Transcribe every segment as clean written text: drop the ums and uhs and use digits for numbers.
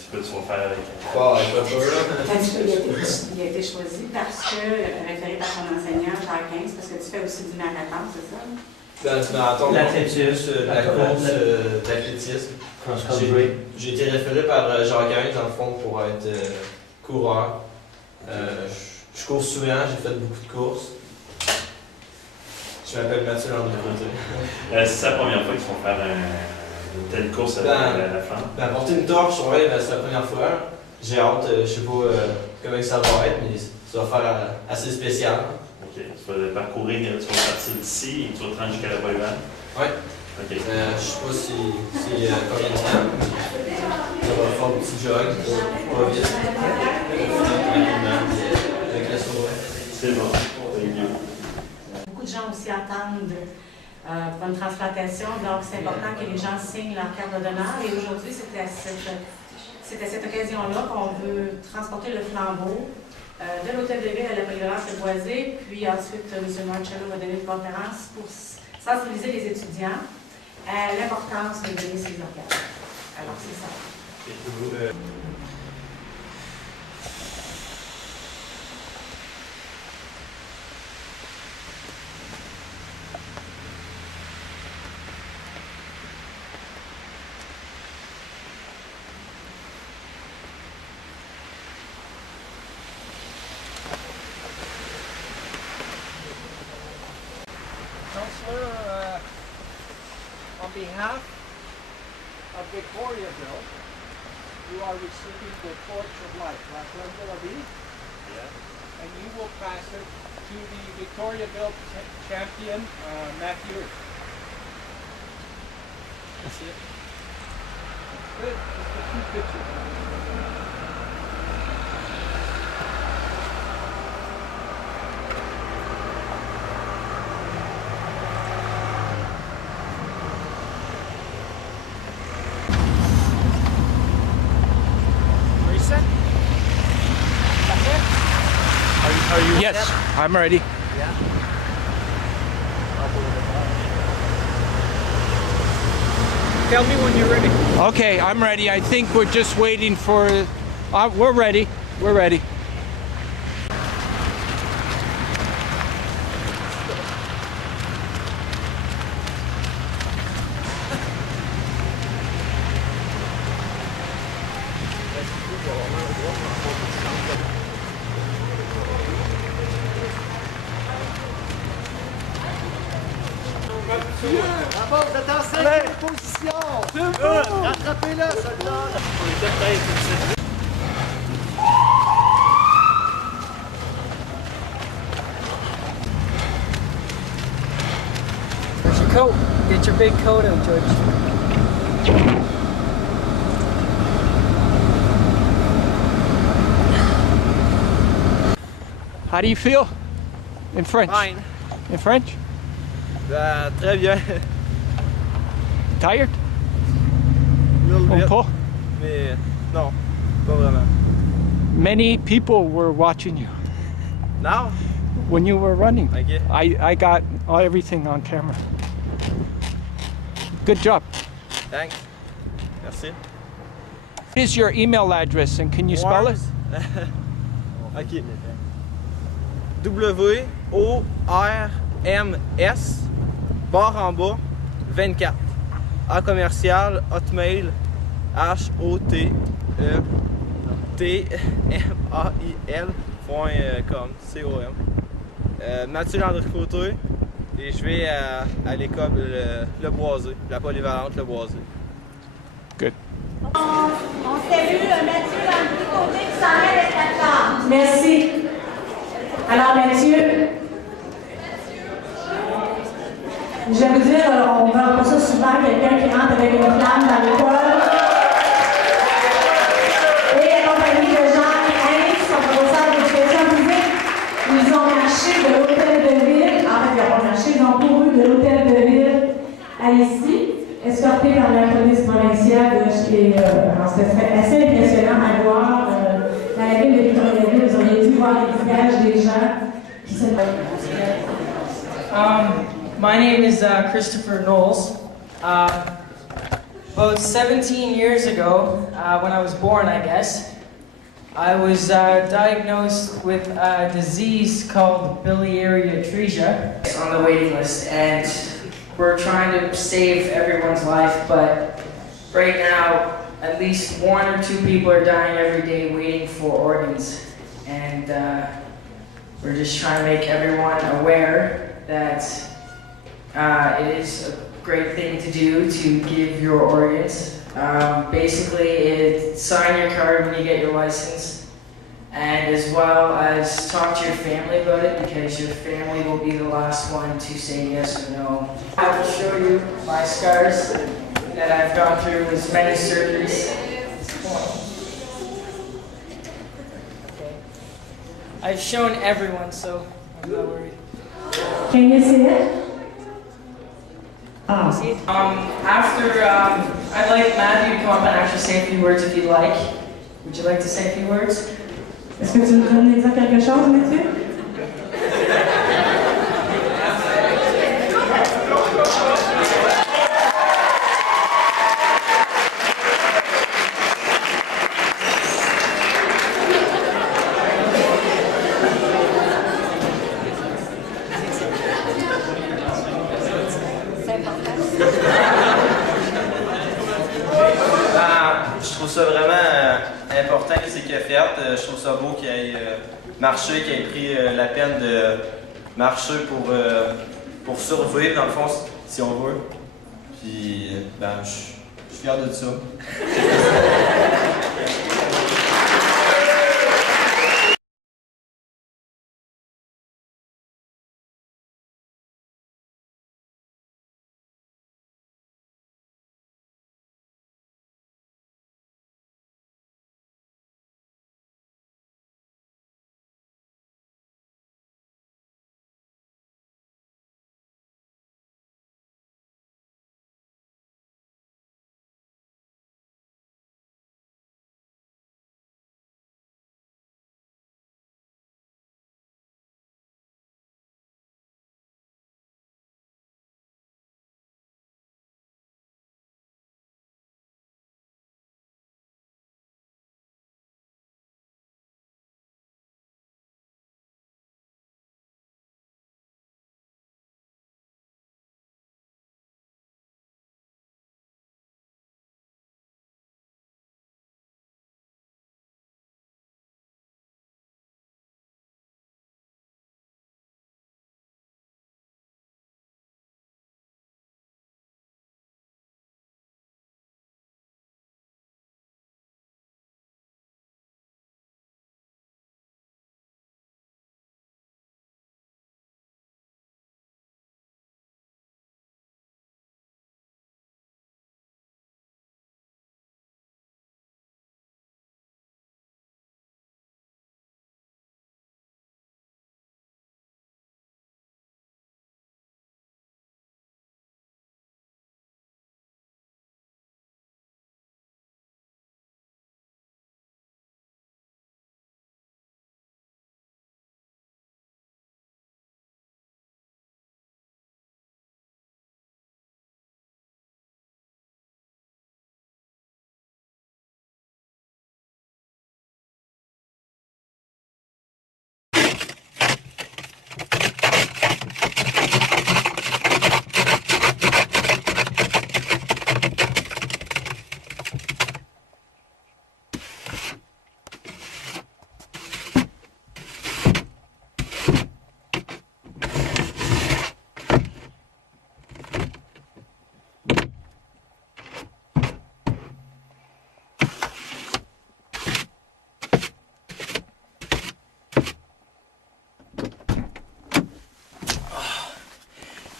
c'est quoi tu vas faire avec? Bon, pas peur, là. Il a été choisi parce que, référé par son enseignant, Jacques 15, parce que tu fais aussi du marathon, c'est ça? Ben, du marathon. L'athlétisme, la course d'athlétisme. J'ai été référé par Jacques 15, dans le fond, pour être coureur. Je cours souvent, j'ai fait beaucoup de courses. Je m'appelle Marcello As. C'est la première fois qu'ils vont faire une telle course à la flamme? Ben, porter une torche, ouais, ben, c'est la première fois. J'ai hâte, je sais pas comment ça va être, mais ça va faire assez spécial. Ok, tu vas parcourir, tu vas partir d'ici et tu vas te rendre jusqu'à la Polyvalente? Oui. Ok. Je sais pas si combien de temps, mais on va faire un petit jog, pas vite. Avec la souris. C'est bon. Beaucoup de gens aussi attendent pour une transplantation, donc c'est important que les gens signent leur carte de donneur. Et aujourd'hui, c'était à cette occasion-là qu'on veut transporter le flambeau de l'hôtel de ville à la polyvalence de Boisé. Puis ensuite, M. Marcello va donner une conférence pour sensibiliser les étudiants à l'importance de donner ses organes. Alors, c'est ça. Counselor, on behalf of Victoriaville, you are receiving the Torch of Life, la Flamme de la Vie, and you will pass it to the Victoriaville champion, Matthew. That's it. Good. Just a few pictures. Yes, I'm ready. Yeah. Tell me when you're ready. Okay, I'm ready. I think we're just waiting for... we're ready. We're ready. Bravo, vous êtes en 5e position. Rattrapez-le, soldat. Where's your coat? Get your big coat out, George. How do you feel? In French? Fine. In French? Très bien. Tired? Un peu? Mais non, pas vraiment. Many people were watching you Now? when you were running. Okay. I got everything on camera. Good job. Thanks. Merci. What is your email address and can you spell it? Ok. WORMS barre en bas 24 à commercial hotmail HOTMAIL.com COM. Mathieu Landry Côté et je vais à l'école Le Boisé, la polyvalente Le Boisé. Good. On salue Mathieu Landry Côté qui s'en est avec la classe. Merci. Alors Mathieu, je vais vous dire, on ne voit pas ça souvent, quelqu'un qui rentre avec une flamme dans l'école. Et accompagné de Jacques 15, son professeur d'éducation physique, ils ont marché de l'hôtel de ville, en fait ils n'ont pas marché, ils ont couru de l'hôtel de ville à ici, escortés par la police provinciale. C'était assez impressionnant à voir. Dans la ville de Victoriaville, vous auriez dû voir les visages des gens qui se... My name is Kristopher Knowles. About 17 years ago, when I was born, I guess, I was diagnosed with a disease called biliary atresia. It's on the waiting list, and we're trying to save everyone's life, but right now, at least 1 or 2 people are dying every day waiting for organs. And we're just trying to make everyone aware that it is a great thing to do to give your organs. Basically, sign your card when you get your license, and as well as talk to your family about it, because your family will be the last one to say yes or no. I will show you my scars that I've gone through with many surgeries. Okay. I've shown everyone, so I'm not worried. Can you see it? See it? After, I'd like Matthew to come up and actually say a few words if you'd like. Would you like to say a few words? Est-ce que tu nous donnes dire quelque chose, Mathieu? Je trouve ça vraiment important ce qu'il a fait. Je trouve ça beau qu'il ait marché, qu'il ait pris la peine de marcher pour survivre, dans le fond, si on veut. Puis, ben, je suis fier de ça.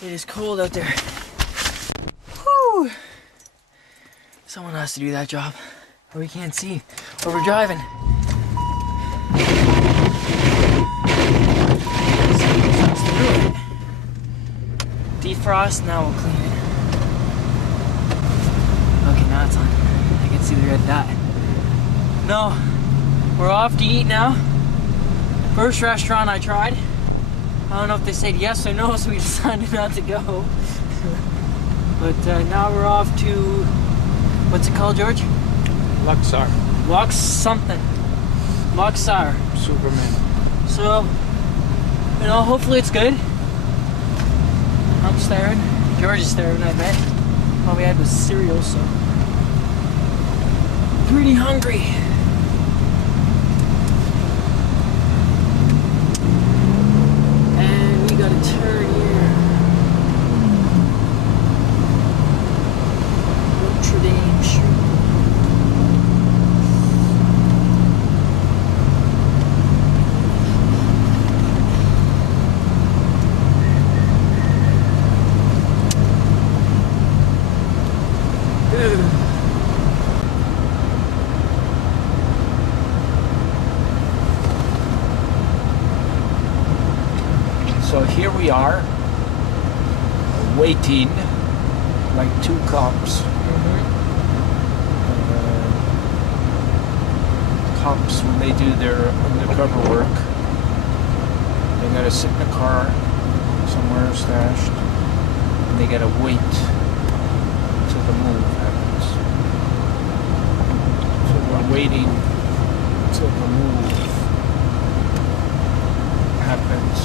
It is cold out there. Whew. Someone has to do that job. We can't see where we're driving. Defrost, now we'll clean it. Okay, now it's on. I can see the red dot. No, we're off to eat now. First restaurant I tried. I don't know if they said yes or no, so we decided not to go. But now we're off to What's it called, George? Luxar. Lux something. Luxar. Superman. So, you know, hopefully it's good. I'm starving. George is starving, I bet. All we had was cereal, so. Pretty hungry. And we gotta turn here. Notre Dame Street. So here we are, waiting like two cops. Cops, when they do their undercover work, they gotta sit in a car somewhere stashed, and they gotta wait till the move happens. So we're waiting till the move happens.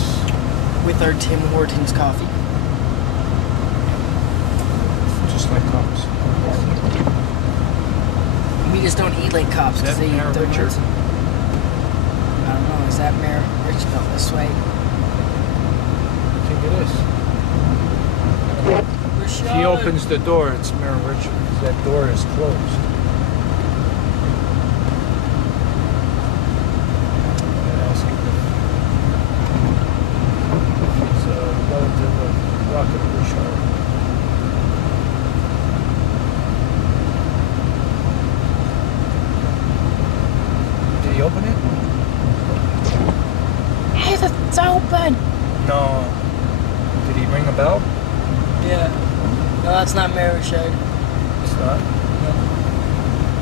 With our Tim Hortons coffee. Just like cops. We just don't eat like cops because they eat Mayor donuts. Richard? I don't know, is that Mayor Richard felt this way? I think it is. If he opens the door, it's Mayor Richard. That door is closed. Ask him if he's a relative of Rocket Richard. Did he open it? Hey, it's open! No. Did he ring a bell? Yeah. No, that's not Mayor Richard. It's not. No.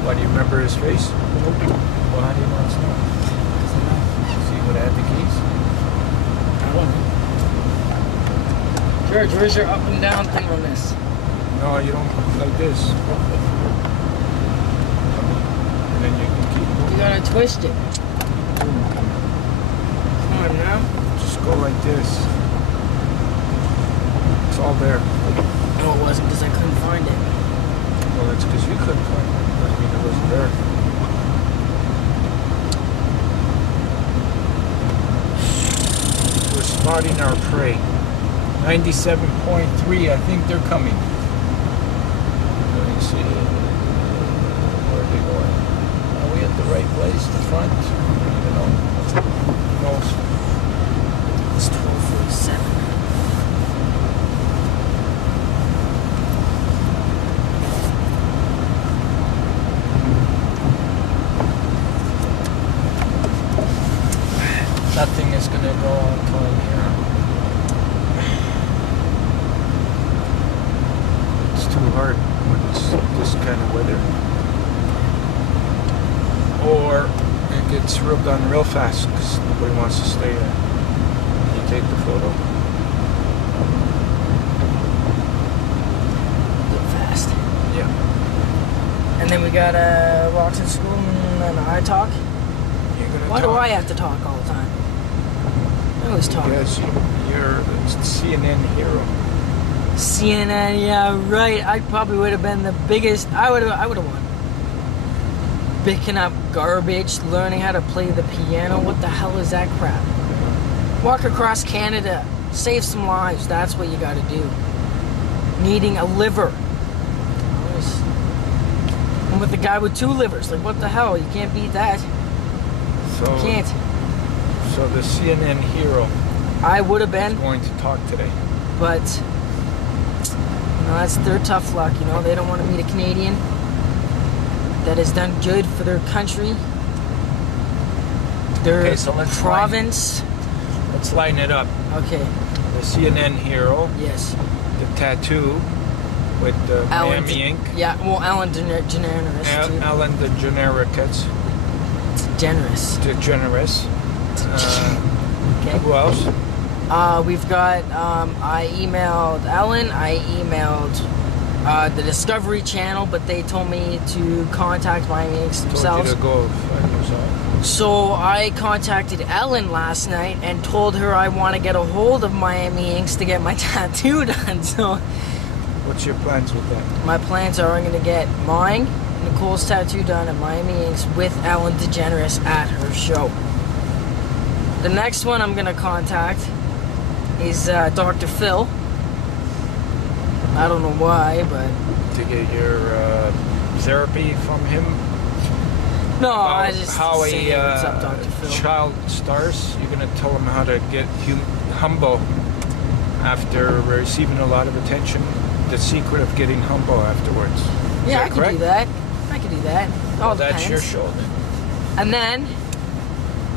Why, do you remember his face? Well, how do you want to know? See what had the keys? I don't know. George, where's your up and down thing on this? No, you don't like this. And then you can keep You moving. gotta twist it. Come on now. Just go like this. It's all there. No, it wasn't because I couldn't find it. Well, that's because you couldn't find it. Doesn't mean it wasn't there. We're spotting our prey. 97.3, I think they're coming. Let me see. Where are they going? Are we at the right place? The front? I don't even know. Who knows? It's 12:47. Nothing is going to go on time here. It's too hard when it's this kind of weather. Or it gets done real fast because nobody wants to stay there. You take the photo. Real fast. Yeah. And then we got walks in school and then I talk. You're gonna Why do talk. I have to talk all the time? I always talk. Because you're a CNN hero. CNN, yeah, right. I probably would have been the biggest. I would have won. Picking up garbage, learning how to play the piano. What the hell is that crap? Walk across Canada, save some lives. That's what you got to do. Needing a liver. And with the guy with 2 livers, like what the hell? You can't beat that. So, You can't. So the CNN hero I would have is been, going to talk today. but you know that's their tough luck. You know they don't want to meet a Canadian that has done good for their country, their Okay, so let's province. Let's line it up. Okay. The CNN hero, Yes. the tattoo with the Ellen Miami ink, Yeah. Well, Ellen DeGeneres. too. Ellen DeGeneres, Generous. DeGeneres. Okay. Who else? We've got. I emailed Ellen. I emailed the Discovery Channel, but they told me to contact Miami Inks themselves. Told you to go find yourself. So I contacted Ellen last night and told her I want to get a hold of Miami Inks to get my tattoo done. So what's your plans with that? my plans are I'm going to get mine, Nicole's tattoo done at Miami Inks with Ellen DeGeneres at her show. The next one I'm going to contact is Dr. Phil. I don't know why, but... To get your therapy from him? No, I just how say, a what's up, Dr. Phil? child starts. You're going to tell him how to get humble after receiving a lot of attention. The secret of getting humble afterwards. Yeah, I correct? can do that. I can do that. All That's your depends. show then. And then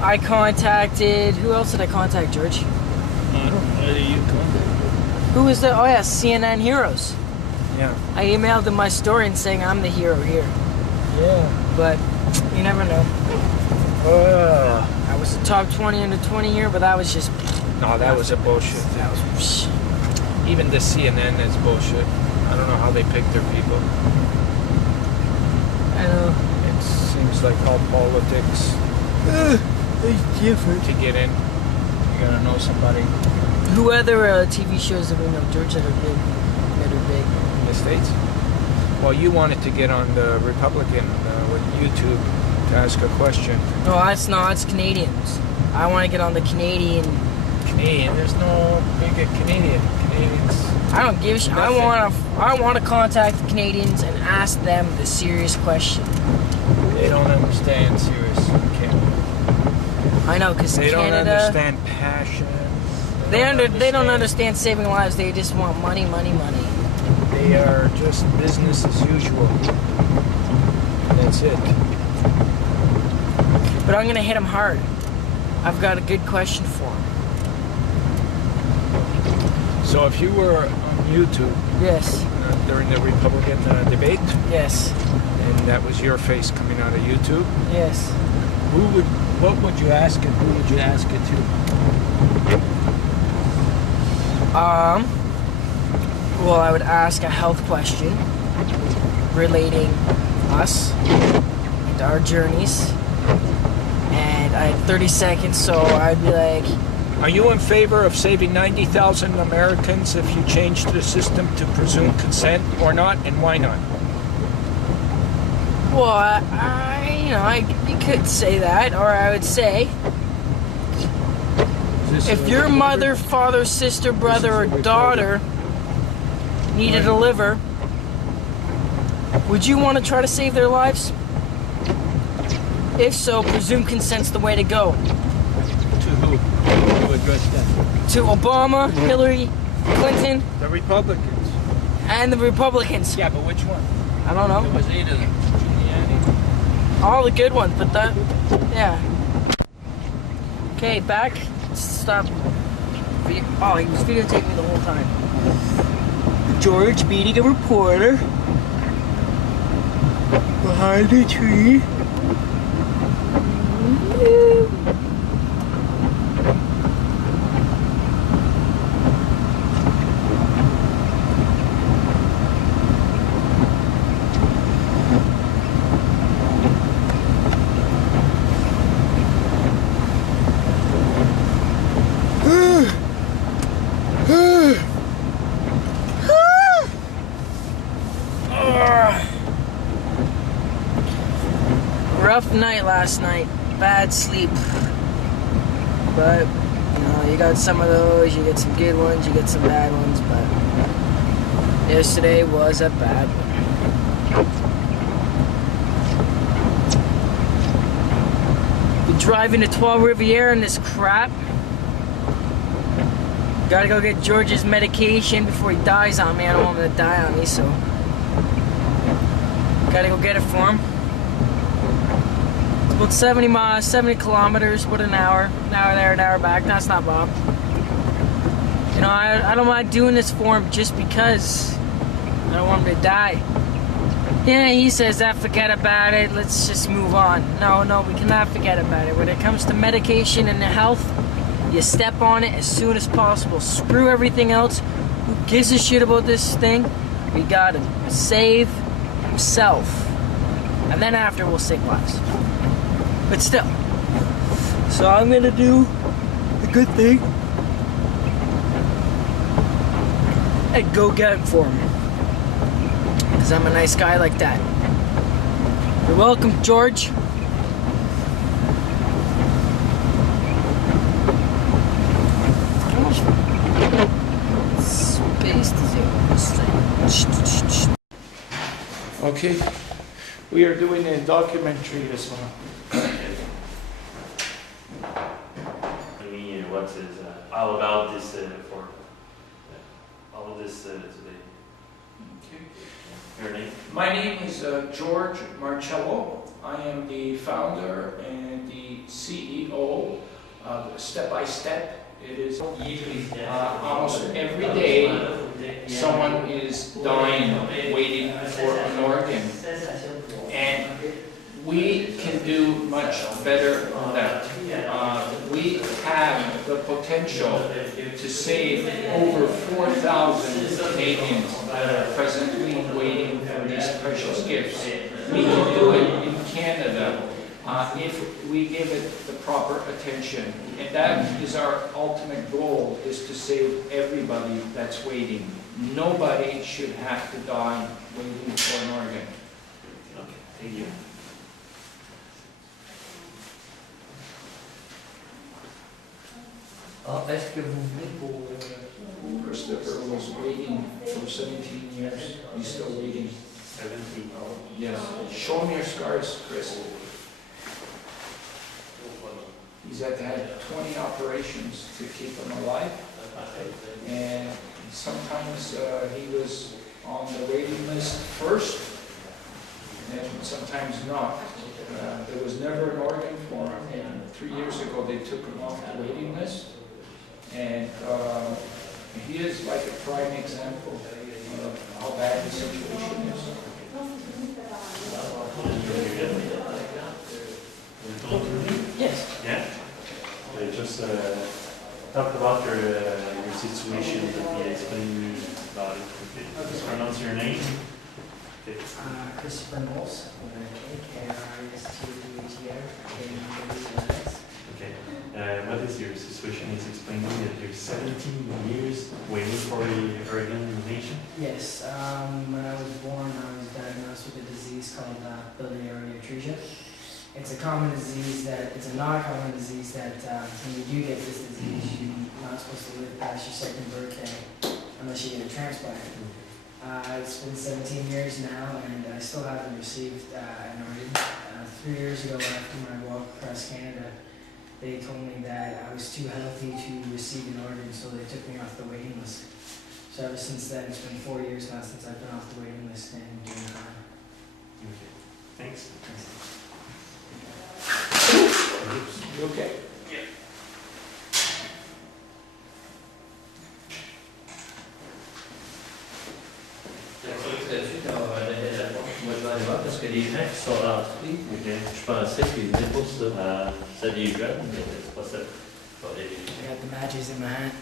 I contacted... Who else did I contact, George? Who is the... Oh, yeah, CNN Heroes. Yeah. I emailed them my story and saying I'm the hero here. Yeah. But you never know. I was the top 20 under 20 here, but that was just... No, that was a bullshit thing. That was... Even the CNN is bullshit. I don't know how they pick their people. I know. It seems like all politics It's different. to get in. You gotta know somebody Who other TV shows that we know, George, that are big? That are big? in the States. Well, you wanted to get on the Republican with YouTube to ask a question. No, that's not. It's Canadians. I want to get on the Canadian. There's no big Canadians. I don't give a shit. I want to contact the Canadians and ask them the serious question. They don't understand serious Canada. I know, because They Canada... don't understand passion. They don't understand saving lives. They just want money, money, money. They are just business as usual. That's it. But I'm going to hit them hard. I've got a good question for them. So if you were on YouTube Yes. during the Republican debate, Yes. and that was your face coming out of YouTube, Yes. what would you ask and who would you ask it to? Well, I would ask a health question relating us and our journeys. And I had 30 seconds, so I'd be like, Are you in favor of saving 90,000 Americans if you changed the system to presume consent or not, and why not? well, you could say that, or I would say, if your mother, father, sister, brother, or daughter needed a liver, would you want to try to save their lives? If so, presume consent's the way to go. To who? Who addressed that? To Obama, Hillary Clinton, The Republicans. and the Republicans. Yeah, but which one? I don't know. There was 8 of them. Giuliani. All the good ones, but that, yeah. Okay, back. Stop. Oh, he was videotaping me the whole time. George meeting a reporter behind a tree. Rough night last night, bad sleep, but you got some of those, you get some good ones, you get some bad ones, but yesterday was a bad one. Been driving to 12 Riviera in this crap. Gotta go get George's medication before he dies on me. I don't want him to die on me, so gotta go get it for him. About 70 miles, 70 kilometers, what an hour there, an hour back. That's not bad. I don't mind doing this for him just because I don't want him to die. Yeah, he says that, forget about it, let's just move on. No, we cannot forget about it. When it comes to medication and health, you step on it as soon as possible. Screw everything else. Who gives a shit about this thing? We gotta save himself. And then after we'll save lives. But still. So I'm gonna do the good thing. And go get him for him. Because I'm a nice guy like that. You're welcome, George. Space to zero. Okay, we are doing a documentary as well. I mean, what is all about this for all of this today? Okay. Your name? My name is George Marcello. I am the founder and the CEO of Step by Step. It is almost every day someone is dying waiting for an organ. And we can do much better than that. We have the potential to save over 4,000 Canadians that are presently waiting for these precious gifts. We can do it in Canada if we give it the proper attention. And that is our ultimate goal, is to save everybody that's waiting. Nobody should have to die waiting for an organ. Okay, thank you. Est-ce que vous venez pour... Kristopher was waiting for 17 years. He's still waiting. 17. Yes. Show him your scars, Chris. He's had 20 operations to keep him alive. And sometimes he was on the waiting list first, and sometimes not. There was never an organ for him, and 3 years ago they took him off the waiting list. And he is like a prime example of how bad the situation is. Yes. Yeah? Just talk about your situation that you explained to me about it. Okay. Just pronounce your name. Okay. Kristopher Knowles, with a K-R-I-S-T-O-P-H-E-R. Okay. What is your situation? He's explaining that you're 17 years waiting for the organ donation. Yes, when I was born, I was diagnosed with a disease called biliary atresia. It's a common disease it's a non-common disease that when you do get this disease, you're not supposed to live past your second birthday unless you get a transplant. It's been 17 years now, and I still haven't received an organ. 3 years ago, after my walk across Canada, they told me that I was too healthy to receive an organ, so they took me off the waiting list. So ever since then, it's been 4 years now since I've been off the waiting list and doing fine. Okay. Thanks. You okay? Yeah. Moi je vais aller voir parce que les gens qui sont rentrés, je pensais qu'ils venaient pour ça. C'est des jeunes, mais c'est pas ça. I got the matches in my hand.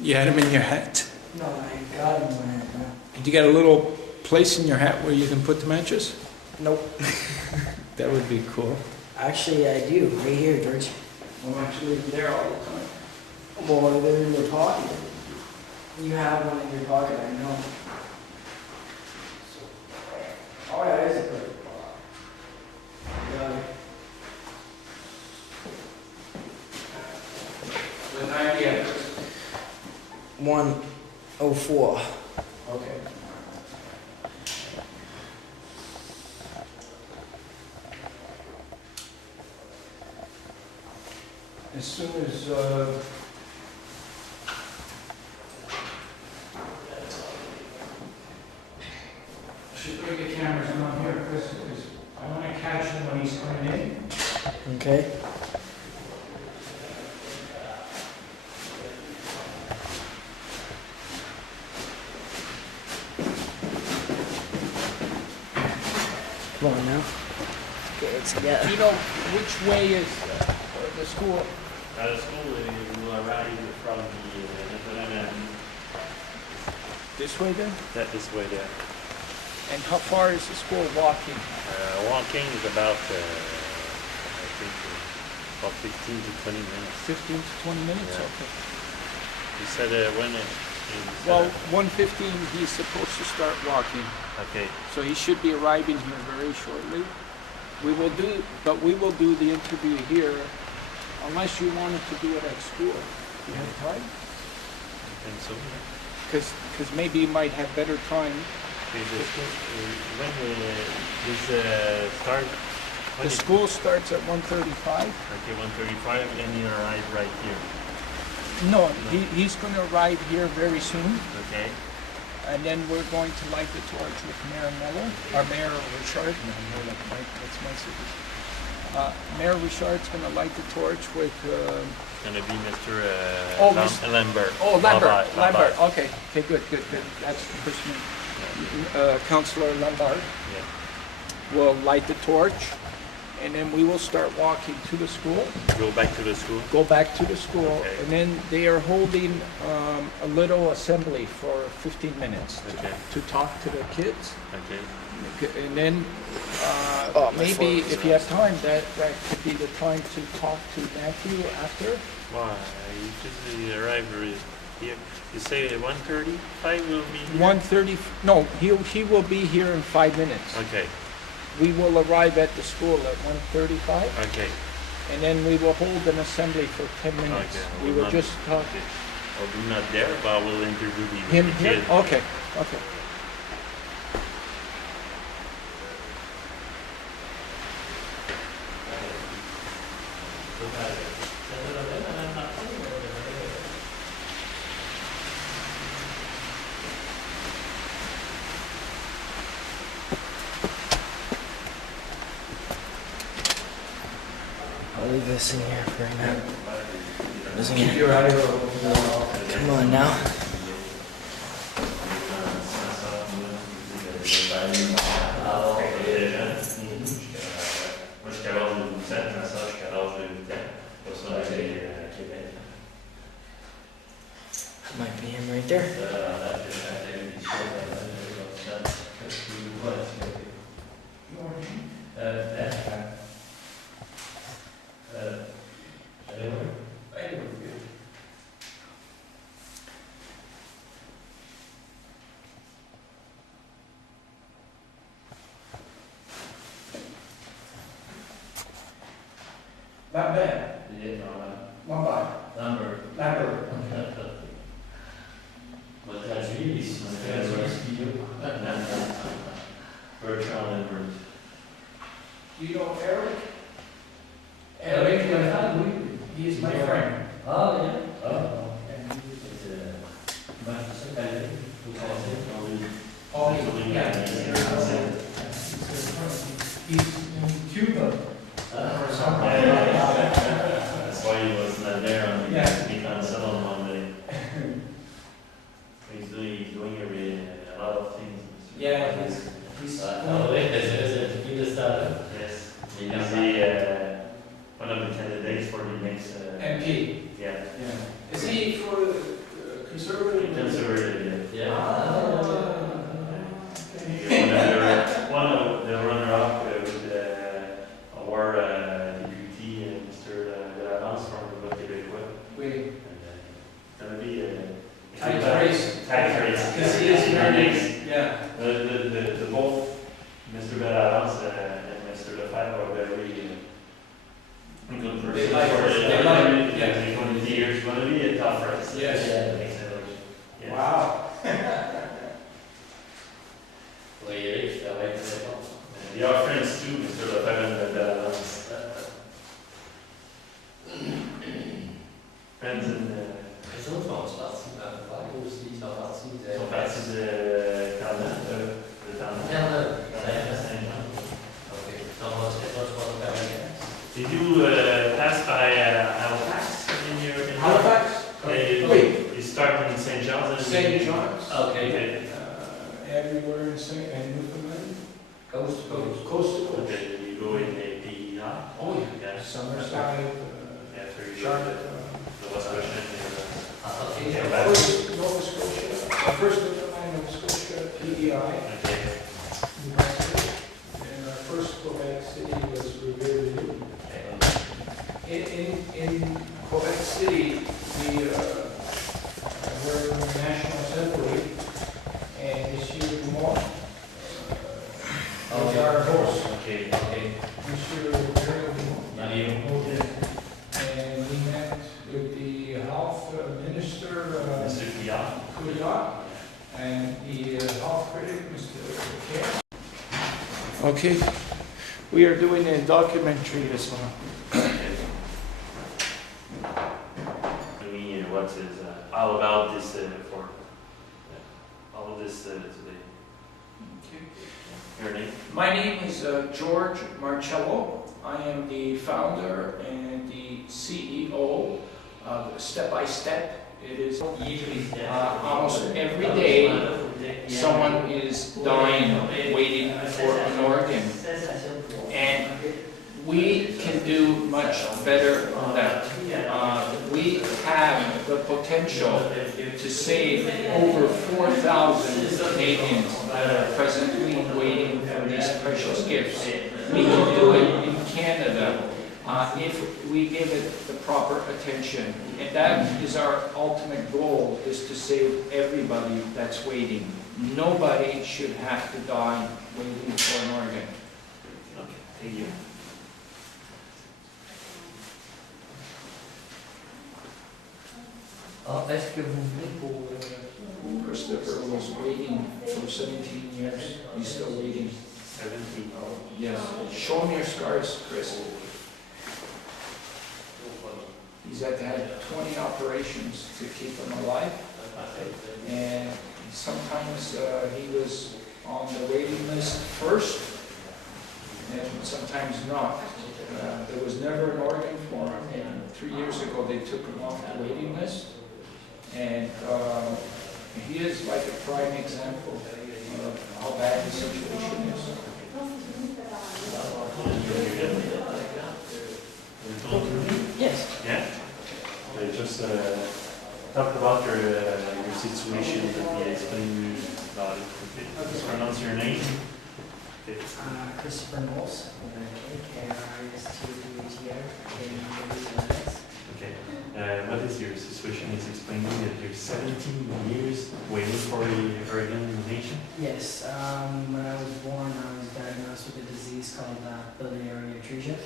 You had them in your hat? No, I got them in my hand. No. You got a little place in your hat where you can put the matches? Nope. That would be cool. Actually, I do. Right here, George. I'm actually there all the time. Well, they're in your pocket. You have one in your pocket, I know. Oh, yeah, it is a good spot. Got it. What time do you have? 1:04. Okay. As soon as should bring the cameras on here, Chris, because I want to catch him when he's coming in. Okay. Come on now. Get it together. Do you know which way is the school? The school will arrive from the This way then? That this way there. And how far is the school walking? Walking is about, I think, about 15 to 20 minutes. 15 to 20 minutes? Yeah. Okay. You said when it is... Well, 1:15 he's supposed to start walking. okay. So he should be arriving here very shortly. We will do the interview here, unless you wanted to do it at school. Do you have time? I think so, yeah. Because maybe you might have better time. Okay, when this start? The school starts at 1:35. Okay, 1:35, and you arrive right here. No, he's going to arrive here very soon. Okay. And then we're going to light the torch with Mayor Mello, or Mayor Richard. No, more like Mike, that's my city. Mayor Richard's going to light the torch with... Gonna be Mr. Lambert. Oh, Lambert. Lambert. Lambert. Okay, good. That's the first name. Councillor Lambert will light the torch, and then we will start walking to the school. Go back to the school? Go back to the school, Okay. and then they are holding a little assembly for 15 minutes to talk to the kids. Okay. And then maybe if you have time, that could be the time to talk to Matthew after. Why? You usually arrive here. You say 1:35 will be here? 1:30. No, he will be here in 5 minutes. Okay. We will arrive at the school at 1:35. Okay. And then we will hold an assembly for 10 minutes. Okay. We will just talk. Okay. I'll be not there, but I will interview Him the here? kid. Okay. I'll leave this in here for right now. Keep your eye open. Come on now. Might be him right there. Do you know Eric? Eric, he is my friend. Oh, yeah. Oh. He's in Cuba. That's why he was not there on the Marcello on Monday. He's doing a lot of things. Yeah, he's he's yes. He's one of the candidates for the next MP. Yeah. Is he for conservative? Conservative, yeah. Ah. One of the runner-up with our deputy, Mr. Delance from the Québécois. Oui. It's going to be a Tight race. Tight race. Because he is very nice. Yeah. The both Mr. Delance and Mr. Lefebvre are very good persons. They like it. Yeah. 20 years. It's going to be a tough race. Yes. Yes. Wow. The our friends too, Mr. Lefebvre and Delance. Friends in Les autres font partie de la vague aussi, ils sont partis de... Ils sont partis de Terre-Neuve, Terre-Neuve. Saint-Jean. Ok. Donc, c'est pas de l'Américain. Did you pass by Halifax in your... Halifax? Oui. You start in St. John's and... St. John's. Okay. Everywhere in Newfoundland. Coast to coast. Coast to coast. Okay, you go in the PEI. Oh, yeah. Yeah. Summerside, After you go Charlotte. to Nova Scotia. Ah, ok. First Nova Scotia. First Newfoundland GI. Okay. And our first Quebec City was Riverview. In Quebec City, we were in the National Assembly, and Monsieur Dumont was our host. Okay. Monsieur Dumont. And we met with the health minister, Mr. Kia. Couillard, and the health critic, Mr. Kerr. Okay, we are doing a documentary this one. What is all about this for all of this today? Okay. Your name? My name is George Marcello. I am the founder and the CEO of Step by Step. It is almost every day someone is dying waiting for an organ. And we can do much better than that. We have the potential to save over 4,000 Canadians that are presently waiting for these precious gifts. We can do it in Canada if we give it the proper attention. And that is our ultimate goal, is to save everybody that's waiting. Nobody should have to die waiting for an organ. Okay, thank you. Est-ce que vous venez pour... Kristopher was waiting for 17 years. He's still waiting. 17. Yes. Show him your scars, Chris. He's had to have 20 operations to keep him alive. And sometimes he was on the waiting list first, and sometimes not. There was never an organ for him, and 3 years ago they took him off the waiting list. And he is like a prime example of how bad the situation is. Yes. Yeah? I just talked about your situation that we explained about it. Okay. Just pronounce your name. Okay. Kristopher Knowles, K-R-I-S-T-O-P-H-E-R, Okay. What is your situation? Is explaining that you're 17 years waiting for the organ donation? Yes, when I was born, I was diagnosed with a disease called biliary atresia.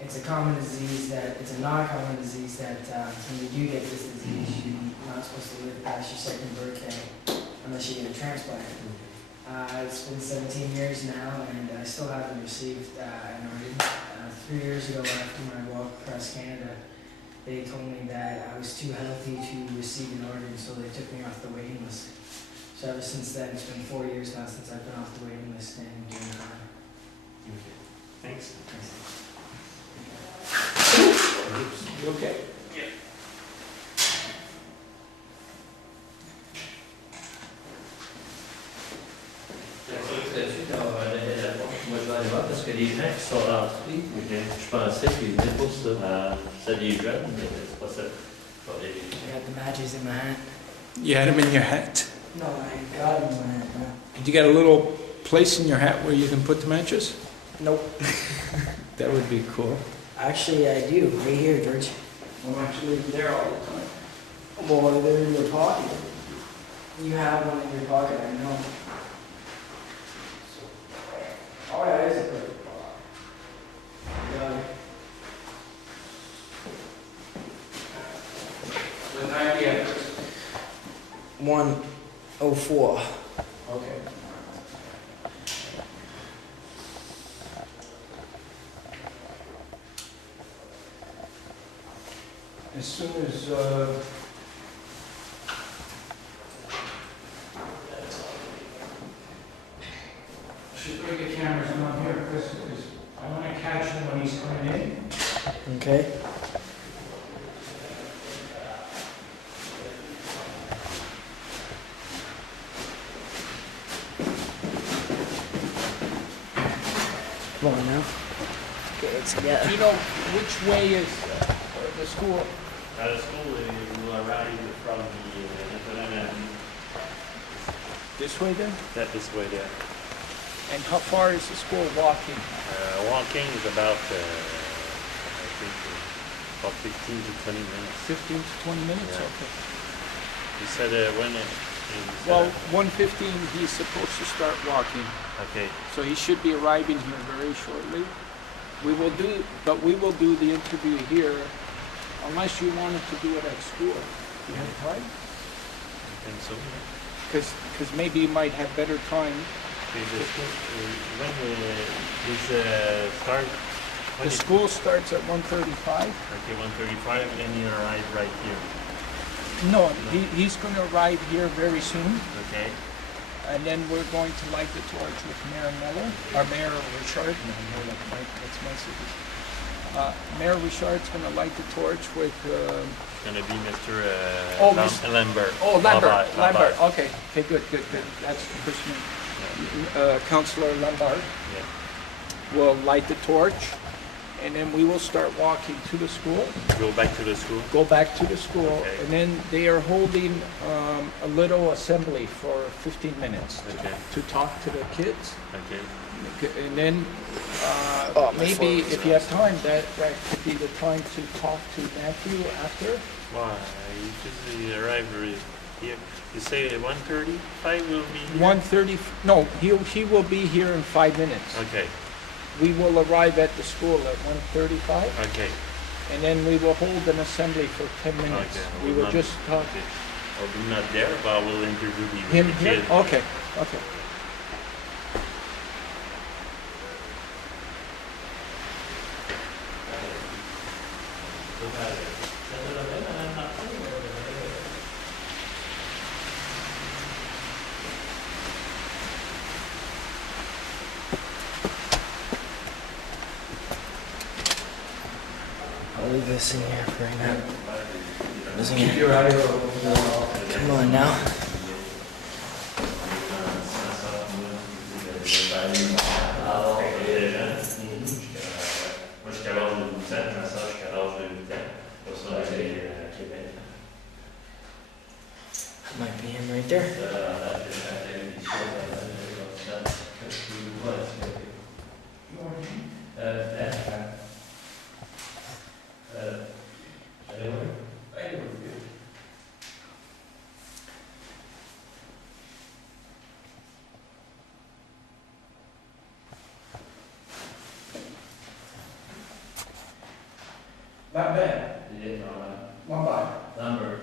It's a common disease it's a non-common disease that when you do get this disease, you're not supposed to live past your second birthday unless you get a transplant. It's been 17 years now, and I still haven't received an organ. 3 years ago, after my walk across Canada, they told me that I was too healthy to receive an organ, so they took me off the waiting list. So ever since then, it's been 4 years now since I've been off the waiting list and doing fine. Okay. Thanks. You okay? Yeah. Moi, je vais aller voir parce que les gens qui sont rentrés, je pensais qu'ils venaient pour ça. C'est des jeunes, mais c'est pas ça. I got the matches in my hand. You had them in your hat? No, I got them in my hand. No. You got a little place in your hat where you can put the matches? Nope. That would be cool. Actually, I do. Right here, George. I'm actually there all the time. Well, they're in your pocket. You have one in your pocket, I know. Oh, yeah, it is a perfect spot. Got it. What time do you have? 1:04. Okay. As soon as should bring the cameras on here, Chris, because I want to catch him when he's coming in. Okay. Come on now. Okay, let's get. Do you know which way is the school? The school will arrive from the This way then? That this way there. And how far is the school walking? Walking is about, I think, about 15 to 20 minutes. 15 to 20 minutes? Yeah. Okay. He said when it... Well, 1:15 he's supposed to start walking. Okay. So he should be arriving here very shortly. We will do the interview here, unless you wanted to do it at school. Do you have time? I think so, yeah. Because maybe you might have better time. When is start? The school starts at 1:35. Okay, 1:35, and you arrive right here. No, he's going to arrive here very soon. Okay. And then we're going to light the torch with Mayor Miller, or Mayor Richard. No, that's my secret. Mayor Richard's going to light the torch with... It's going to be Mr. Lambert. Oh, Lambert. Lambert. Okay, good. That's the first name. Councillor Lambert will light the torch, and then we will start walking to the school. Go back to the school? Go back to the school, okay. And then they are holding a little assembly for 15 minutes to talk to the kids. Okay. And then maybe if you have time, that could be the time to talk to Matthew after. Why? You usually arrive here. You say 1:35 will be here? 1:30. No, he will be here in 5 minutes. Okay. We will arrive at the school at 1:35. Okay. And then we will hold an assembly for 10 minutes. Okay. We will just talk. Okay. I'll be not there, but I will interview Him the here? kid. Okay. I'll leave this in here for right now. Doesn't keep your audio. Come on now. Might be him right there. Not bad. One by. Lambert.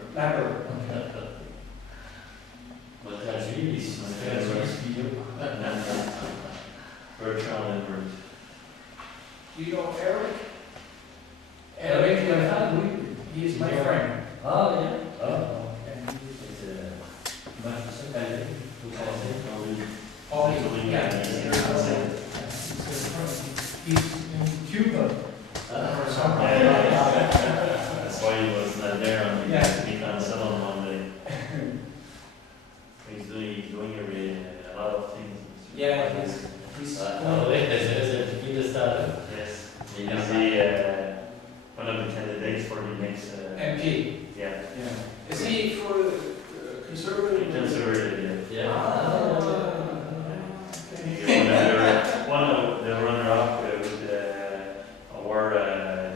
Bertrand Lambert. Do you know Eric? Eric, he is my friend. Oh, yeah. Oh. He's in Cuba. That's why he was not there on the Marcello on Monday. He's doing a lot of things. Yeah, he's Yes. He's one of the candidates for the next MP. Yeah. Is he for conservative? Conservative, yeah. Okay. One of the runner-up with our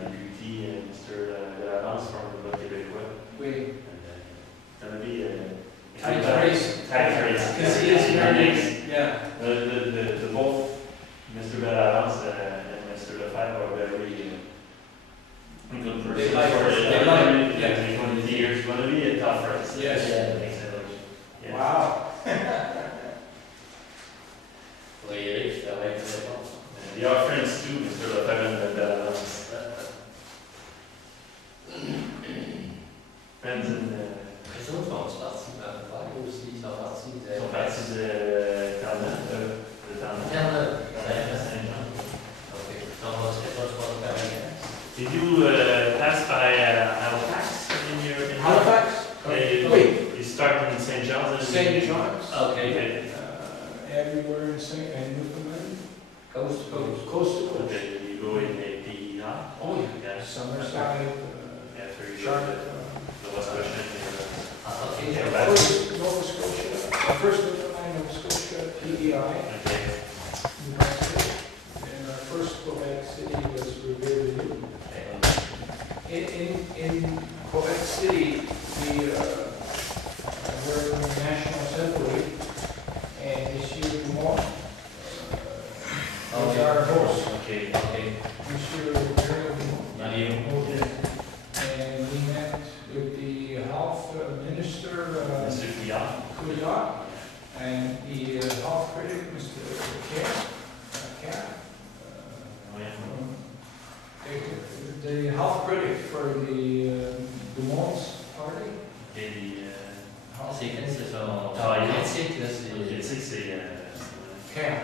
deputy, Mr. Delance from the Québécois. Wait. It's going to be a Tight race. Because he is very, The both Mr. Delance and Mr. Lefebvre are very good persons. They like yeah. 20 years. It's going to be a tough race. Yes. Yeah. Wow. They are friends too, Mr. Lefebvre and Delance. Friends in Les autres font partie de la vague aussi, ils sont partis de... Ils sont partis de Terre-Neuve. Terre-Neuve, Saint-Jean. Ok, donc on serait pas sur l'Américain. Did you pass by Halifax in your... Halifax? You start in St. John's? St. John's. Okay. Everywhere in Newfoundland. Coast to coast. Coast to coast. Okay, you go in PE, huh? Oh, yeah. Summerside, Charlotte. The West Coast. Okay. Yeah, First Nova Scotia. First Newfoundland. guy. Okay. New Mexico. And our first Quebec city was Victoriaville. In Quebec City, we were in the National Assembly, and Monsieur Dumont was our host. Okay. Monsieur Dumont. And we met with the health minister, Monsieur Couillard, and the health critic, Mr. Cat. The health critic for the Dumont's party. Et les... C'est ça. Critique, c'est... Cat.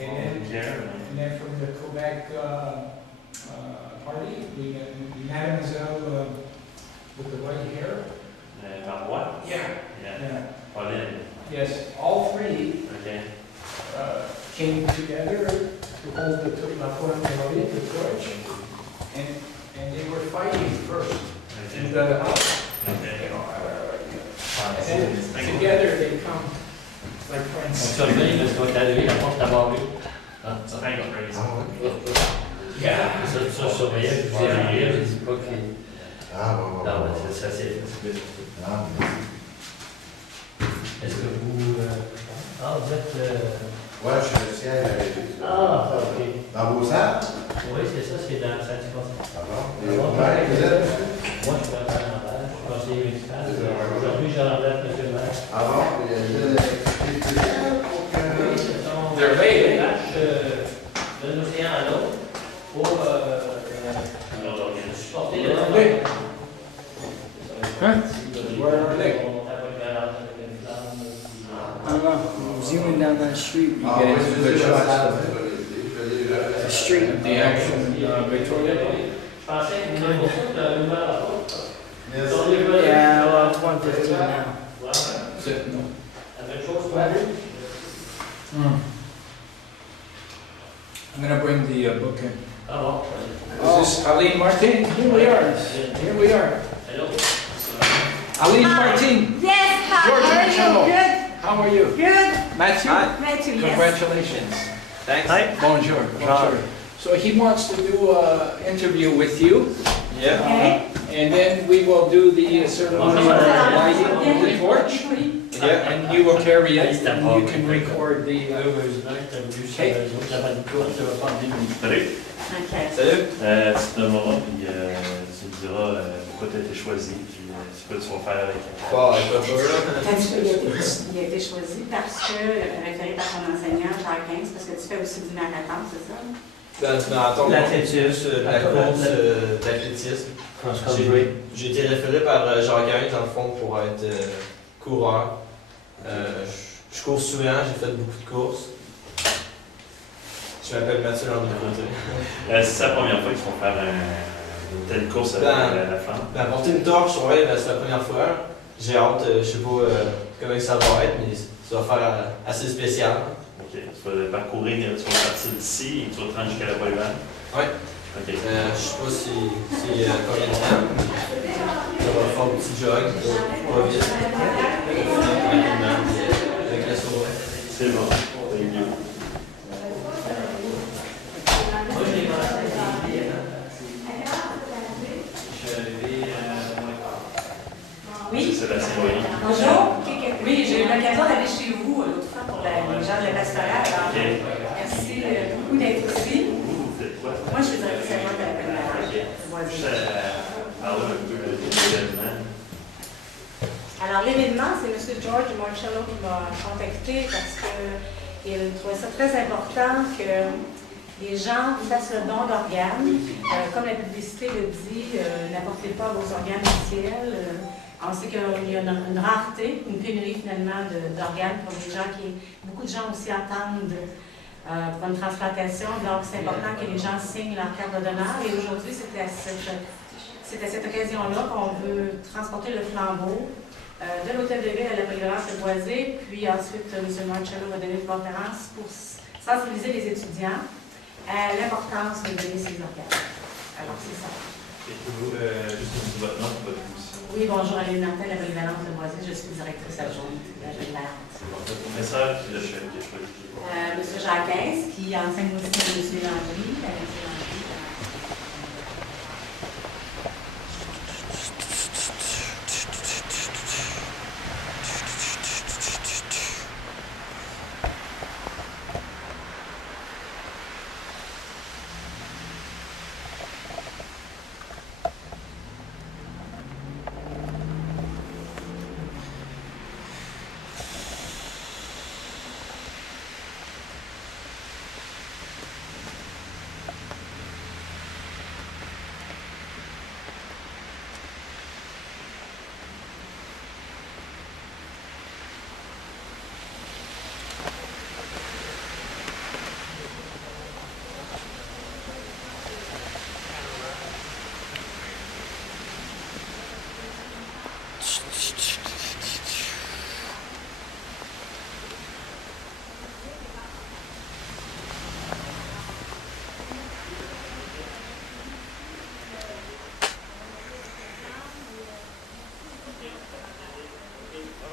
And then from the Quebec party, we met Mademoiselle with the white hair. Marois? Yeah. Pauline. Yes, all three Okay. came together to hold the torch, and they were fighting first in the house. Okay. And then together they come like On friends. surveille parce qu'on est arrivé la porte d'avoir vu. Thanks, Grace. Yeah. Ça surveillait, je ne dis pas que. Bon. Non, mais ça c'est. Est-ce que vous. Vous êtes. Ouais, je suis le ciel avec lui. Ok. Dans vos salles? Oui, c'est ça, c'est dans ça. Ah bon? Et vous êtes? Moi, je suis à l'envers, je suis conseiller médical. Aujourd'hui, je remplace M. le maire. Ah bon? Il y a une activité spéciale pour que... Oui, ce sont They're late. des matchs d'un océan à l'autre pour supporter les Late. Huh? Where are they? I don't know. Zooming down that street, you Ah get oui, into je good sais shots pas. of the street. The action Victoriaville. Je pensais que vous avez ouvert la porte. Yeah, well, it's 1:15 now. No. La même chose pour vous? I'm gonna bring the book in. Ah bon. Is this Aline Martin? Here we are. Here we are. Hello. Aline Martin. Yes, hi. George How are Marcello. you? How are you? Good. Good. Matthew. Matthew, yes. Congratulations. Thanks. Bonjour. Bonjour. So he wants to do an interview with you, Yeah. Okay. and then we will do the ceremony of lighting of the torch, Yeah. and you will carry it, and you can record the... Heureusement, tu as voulu ça, les autres, j'avais une course, ça va pas venir. Salut. Ok. Salut. Tu te demanderas, puis tu me diras pourquoi tu as été choisi, puis c'est quoi tu vas faire avec. Bon, écoute, Il a été choisi parce que, référé par ton enseignant, Jacques 15, parce que tu fais aussi du marathon, c'est ça? dans L'athlétisme, la course d'athlétisme. J'ai été référé par Jacques Heinz, dans le fond, pour être coureur. Je cours souvent, j'ai fait beaucoup de courses. Je m'appelle Mathieu Landry-Côté. C'est la première fois qu'ils vont faire une telle course avec la femme. Porter une torche, ouais, c'est la première fois. J'ai hâte, je sais pas comment ça va être, mais ça va faire assez spécial. Ok, tu vas parcourir, tu vas partir d'ici et tu vas te rendre jusqu'à la Boyvan. Oui. Ok. Je sais pas si combien de temps, mais ça va faire un petit jog, pas vite. Tranquillement, avec la souris. C'est bon. Thank you. Moi, je l'ai mangé. Je suis arrivé à moins quart. Oui. C'est la citoyenne. Bonjour. Oui, j'ai eu l'occasion d'aller chez vous l'autre fois pour les gens de la pastoral. Alors, merci beaucoup d'être ici. Vous faites quoi? Moi, je suis directrice adjointe de la pédagogie. Je parle un peu de l'événement. Alors, l'événement, c'est M. George Marcello qui m'a contacté parce qu'il trouvait ça très important que les gens fassent le don d'organes. Comme la publicité le dit, n'apportez pas vos organes officiels. On sait qu'il y a une rareté, une pénurie finalement d'organes pour les gens beaucoup de gens aussi attendent pour une transplantation. Donc, c'est important que les gens signent leur carte de donneur. Et aujourd'hui, c'est à cette occasion-là qu'on veut transporter le flambeau de l'hôtel de ville à la polyvalence de Boisé. Puis ensuite, M. Marcello va donner une conférence pour sensibiliser les étudiants à l'importance de donner ses organes. Alors, c'est ça. Et vous, juste votre nom, votre position. Oui, bonjour, Aline Martin, la polyvalente de Boisier. Je suis directrice adjointe de la polyvalente. Le professeur qui le chef qui a choisi. Monsieur Jacques, qui enseigne aussi à Monsieur Landry.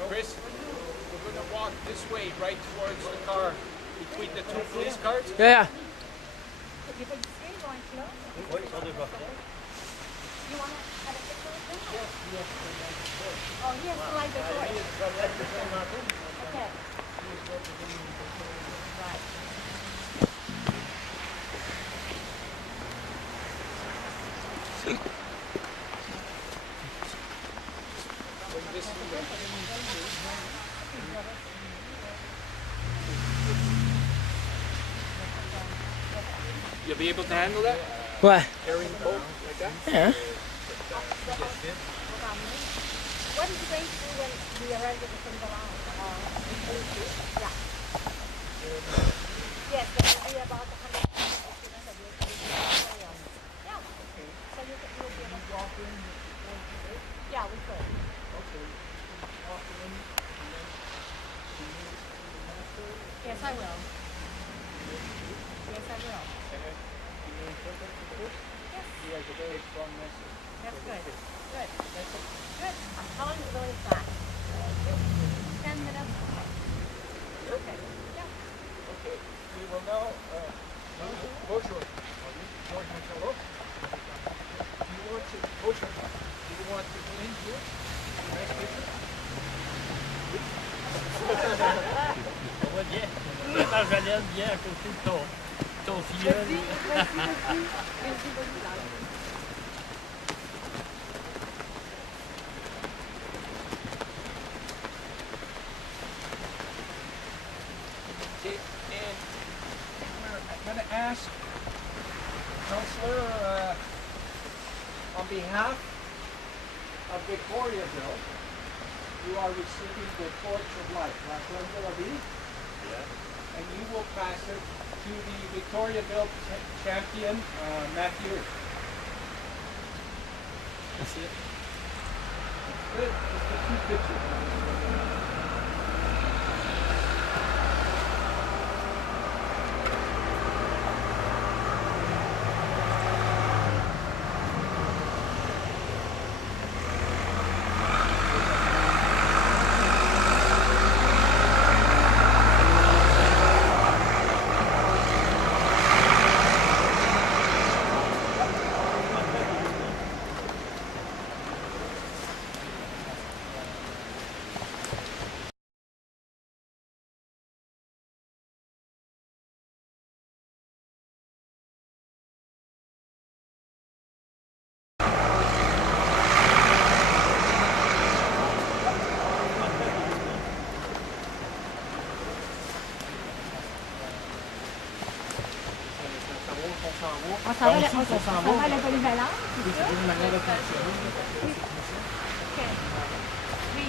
Chris, we're going to walk this way, right towards the car, between the two police cars. Yeah. Oh, he has to light the torch. Okay. Right. You'll be able to handle that? What? Carrying the boat like that? Yeah. What is he going to do when we arrive at the Timberland? Yeah. Yes, there will be about 100 students that will be yeah. So you will be able to walk in. Yeah, we could. Okay. Walk in, and then Yes, I will. Yes, I will. Yes. he has a very strong message. That's good. Good. Good. How long is it going to last? 10 minutes. Okay. Yeah. Okay. We will now bonjour. George Marcello. Do you want to bonjour? Do you want to go in here? Nice picture. On voit bien. Marjolaine bien à côté de ton filleul. Okay, and I'm going to ask Counselor, on behalf of Victoriaville, you are receiving the Torch of Life, La Flame de la Vie, and you will pass it to the Victoriaville champion, Matthew. That's it. Good. Just a few pictures. On s'en va à la polyvalente, c'est ça? Une manière de fonctionner. OK. Oui.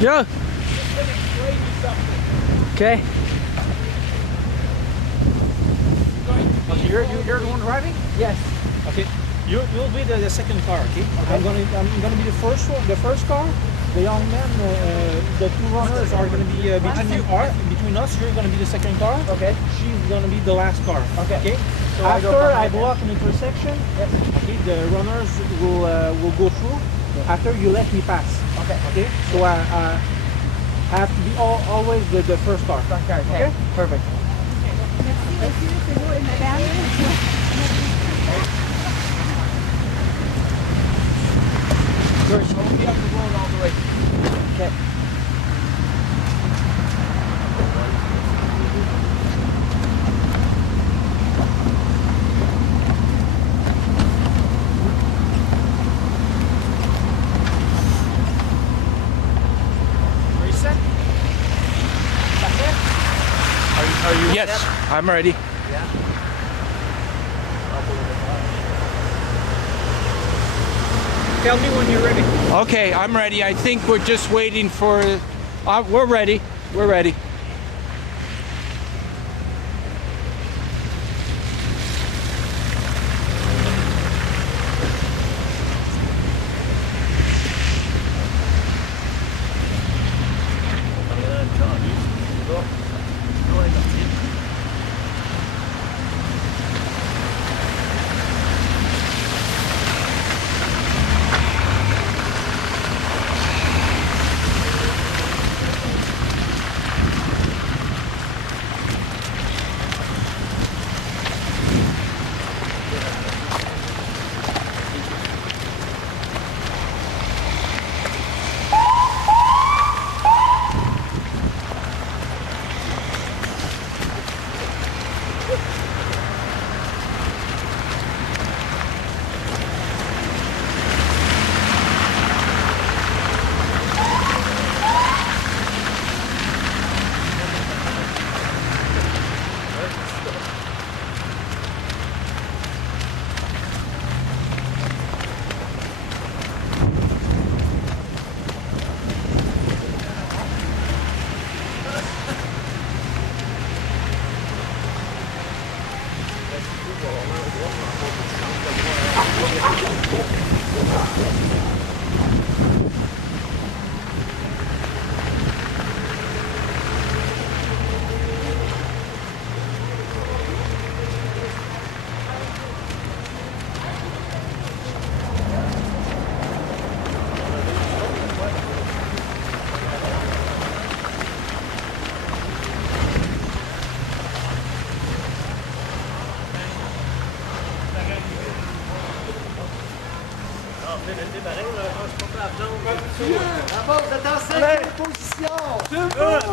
Yeah. Just gonna explain you something. Okay. Okay, you're the one driving? Yes. Okay. You'll be the second car, okay? I'm gonna be the first car. The young man, the two runners are gonna be between us. You're gonna be the second car. Okay. She's gonna be the last car. Okay. So After I go block an intersection, okay, the runners will go through. After you let me pass. Okay. Okay. So I have to be always the first car. Okay. Perfect. George, hold me up the road all the way. Okay. Are you set? Are you Yes, set? I'm ready. Tell me when you're ready. Okay, I'm ready. I think we're just waiting for... we're ready. We're ready.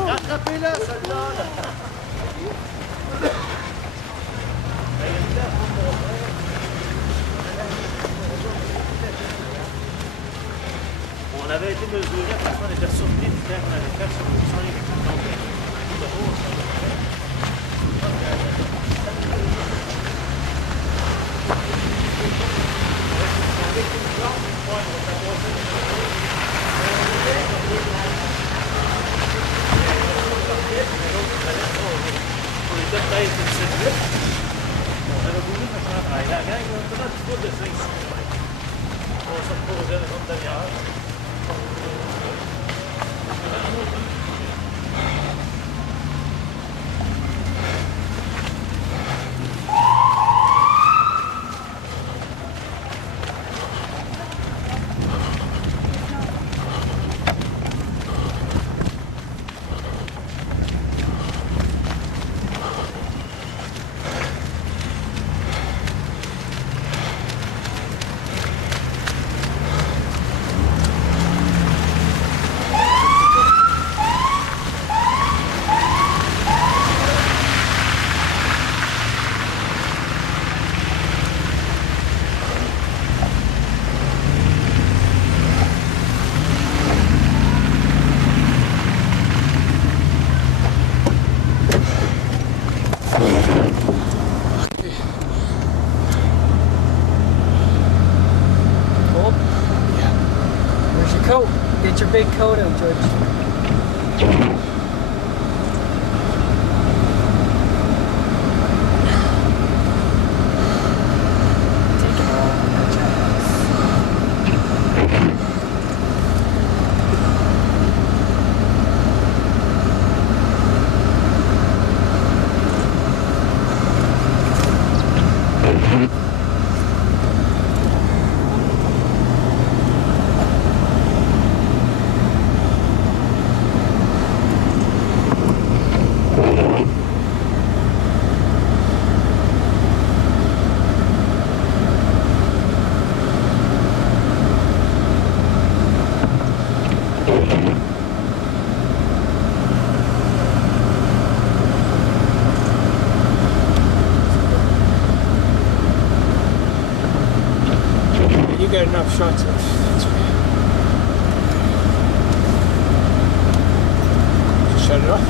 Rattrapez-le, celui-là. On avait été mesuré parce qu'on était surpris du temps qu'on avait fait sur le sol. On était peut-être une séduite. On avait voulu faire un travail. La gang, on était dans du foot de 5-6 km. On se reposait une autre demi-heure. Coat. Get your big coat out, George. enough shots. That's okay. Just shut it off.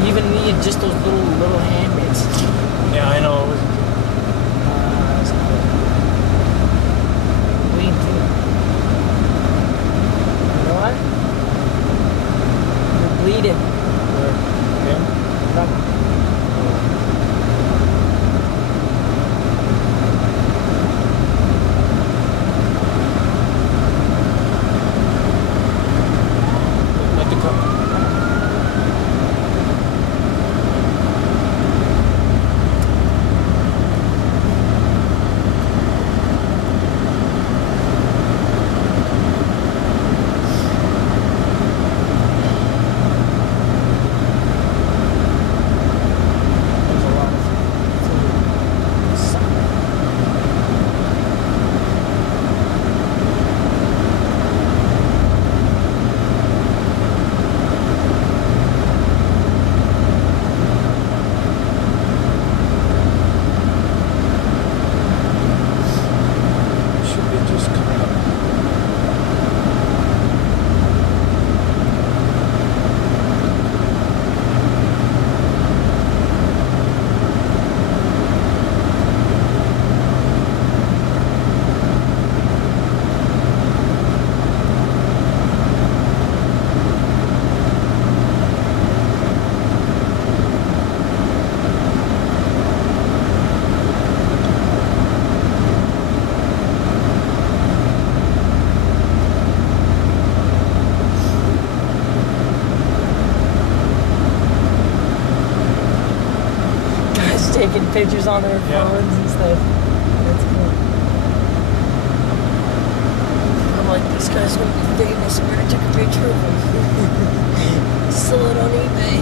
You even need just those little hand mitts. Yeah, I know. It's not bleed too. You know what? You're bleeding. Yeah. Let the cup. Taking pictures on their phones and stuff. That's cool. I'm like, this guy's gonna be famous. I'm gonna take a picture of him. Sell it on eBay.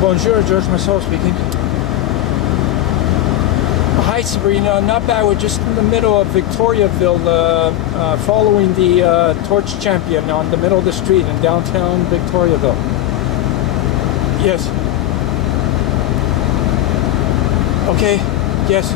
Bonjour, George Marcello speaking. Hi Sabrina, not bad. We're just in the middle of Victoriaville, following the Torch Champion on the middle of the street in downtown Victoriaville. Yes. Okay, yes.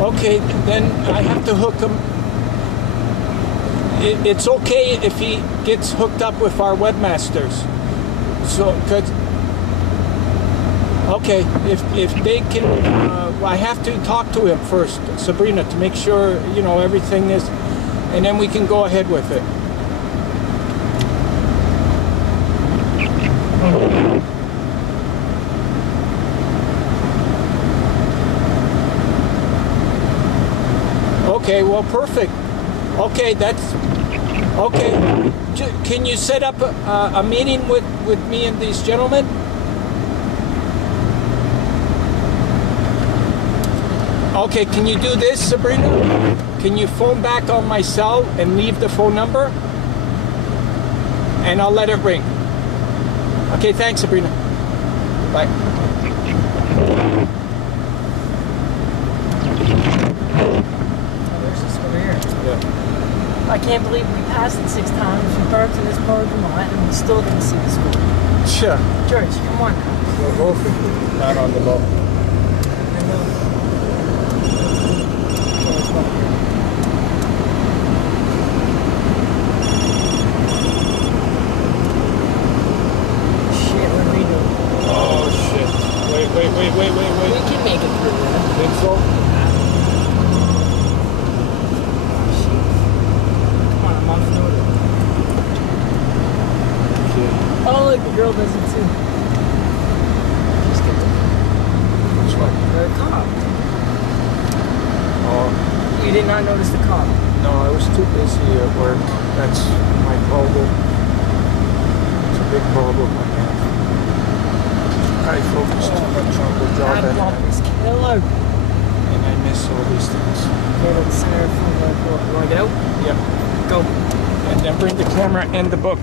Okay, then I have to hook him. It's okay if he gets hooked up with our webmasters. So, okay, if they can, I have to talk to him first, Sabrina, to make sure, you know, everything is, and then we can go ahead with it. Okay, well, perfect. Okay, that's okay. Can you set up a meeting with me and these gentlemen? Okay, can you do this, Sabrina? Can you phone back on my cell and leave the phone number? And I'll let it ring. Okay, thanks, Sabrina. Bye. There's this one here. Yeah. I can't believe we passed it 6 times from birth to this part of Vermont and we still didn't see the school. Sure. George, come on. We're both not on the boat. I know. Shit, what do we do? Oh shit. Wait. We can make it through there. Think so? Come on, I'm on the note. Oh, look, the girl does it too. Just get Which one? the cop. Oh, You did not notice the cop. no, I was too busy at work. That's my problem. It's a big problem I have. I focus too much on the job That bump is killer. and I miss all these things. Okay, to the center from the door. You want to get out? Yep. Go. And then bring the camera and the book.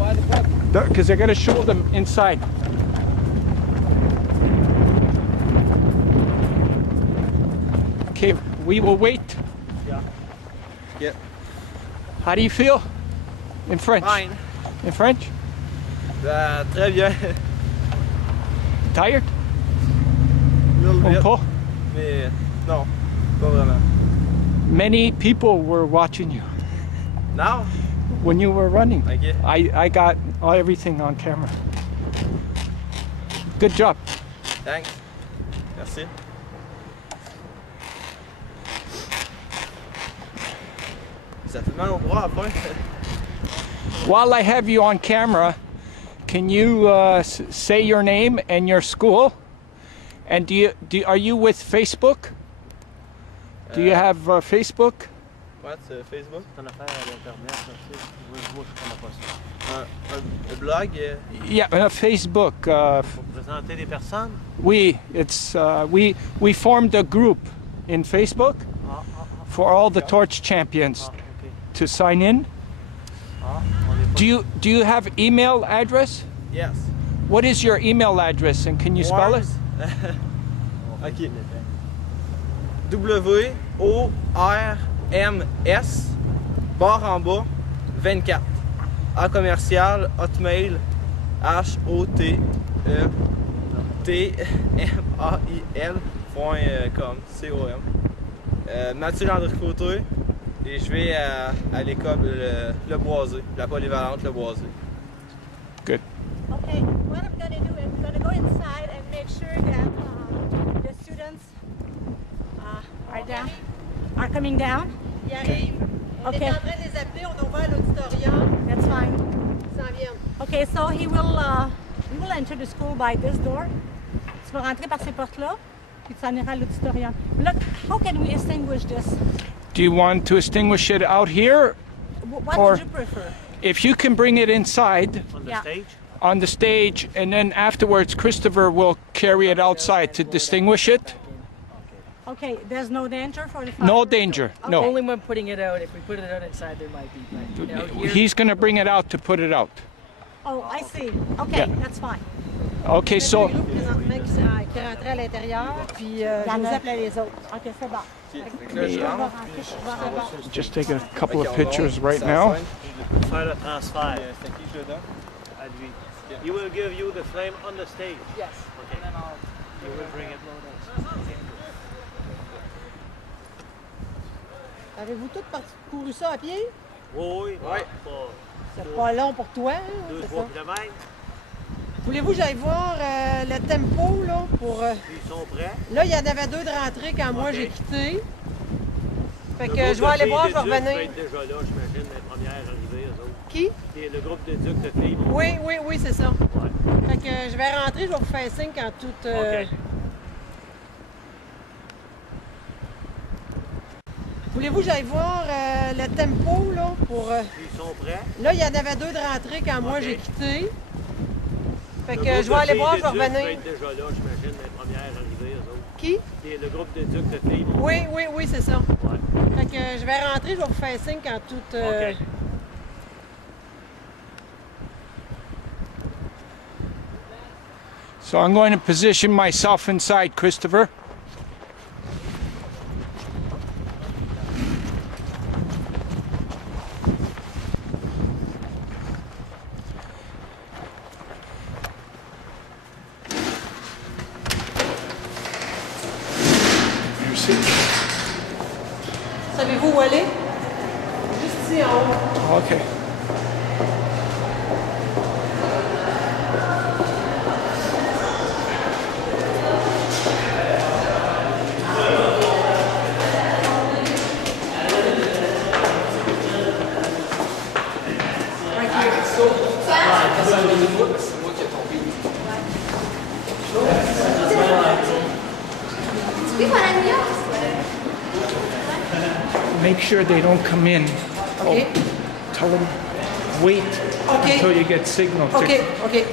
Why the book? Because I gotta show them inside. Okay, we will wait. Yeah. Yep. How do you feel? In French? Fine. In French? Très bien. Tired? Little Un bit, peu? mais non, pas vraiment. Many people were watching you Now? when you were running. Okay. I got everything on camera. Good job. Thanks. Merci. Ça fait mal au bras après. While I have you on camera, can you say your name and your school? And are you with Facebook? Do you have Facebook? What, Facebook? Ton affaire à l'Internet, tu sais, moi je connais pas ça. Un blog? Yeah, Facebook. Pour présenter des personnes? We formed a group in Facebook for all the Torch Champions Okay. to sign in. On est pas... Do you have email address? Yes. What is your email address and can you spell it? Ok. WORMS barre en bas 24 à commercial hotmail HOTMAIL.com com. Mathieu Landry-Côté et je vais à l'école Le Boisé, la polyvalente Le Boisé. Good. Okay, what I'm going to do is I'm going to go inside and make sure that the students are down, are coming down. Ils arrivent. On Okay. est en train de les appeler, on a ouvert l'auditorium. That's fine. Ils s'en viennent. Okay, so he will enter the school by this door. Tu vas rentrer par ces portes-là, puis tu s'en iras à l'auditorium. Look, how can we extinguish this? Do you want to extinguish it out here? What Or- would you prefer? If you can bring it inside On the Yeah. stage? on the stage and then afterwards Kristopher will carry it outside to distinguish it. Okay, there's no danger for the No fireworks? danger, no. Only when putting it out. If we put it out inside, there might be. But out here, He's going to bring it out to put it out. Oh, I see. Okay, Yeah. that's fine. Okay, so Il y a des groupes présentement qui rentraient à l'intérieur, puis je vous appelle les autres. Ok, c'est bon. Fait que là, je rentre, puis je vais just take a couple of pictures right now. Faire le transfert C'est qui je le donne? à lui. He will give you the flame on the stage. yes. Okay. And then I'll He will bring it. Avez-vous tous parcouru ça à pied? Oui, Ouais. Pas C'est pas long pour toi, hein, c'est 2-3 ça? kilomètres. Voulez-vous que j'aille voir le tempo, là, pour... Ils sont prêts. Là, il y en avait 2 de rentrée quand moi Ok. j'ai quitté. Fait Le que groupe je vais aller de voir, je filles vais d'éduc va revenir. être déjà là, j'imagine, les premières arrivées, eux autres. Qui? Et le groupe d'éduc de filles. vont- Oui, c'est ça. Ouais. Fait que je vais rentrer, je vais vous faire signe quand tout... OK. Voulez-vous que j'aille voir le tempo, là, pour... Ils sont prêts? Là, il y en avait 2 de rentrée quand moi j'ai quitté. Fait que je vais aller voir, je vais revenir. Ils être déjà là, j'imagine, les premières arrivées, eux autres. Qui? Le groupe d'éduc de filles. Oui, c'est ça. Ouais. Fait que je vais rentrer, je vais vous faire signe quand tout... OK. So I'm going to position myself inside, Kristopher. Savez-vous où aller? Juste ici en haut. Okay. Make sure they don't come in. OK. Tell them wait until you get signal. OK.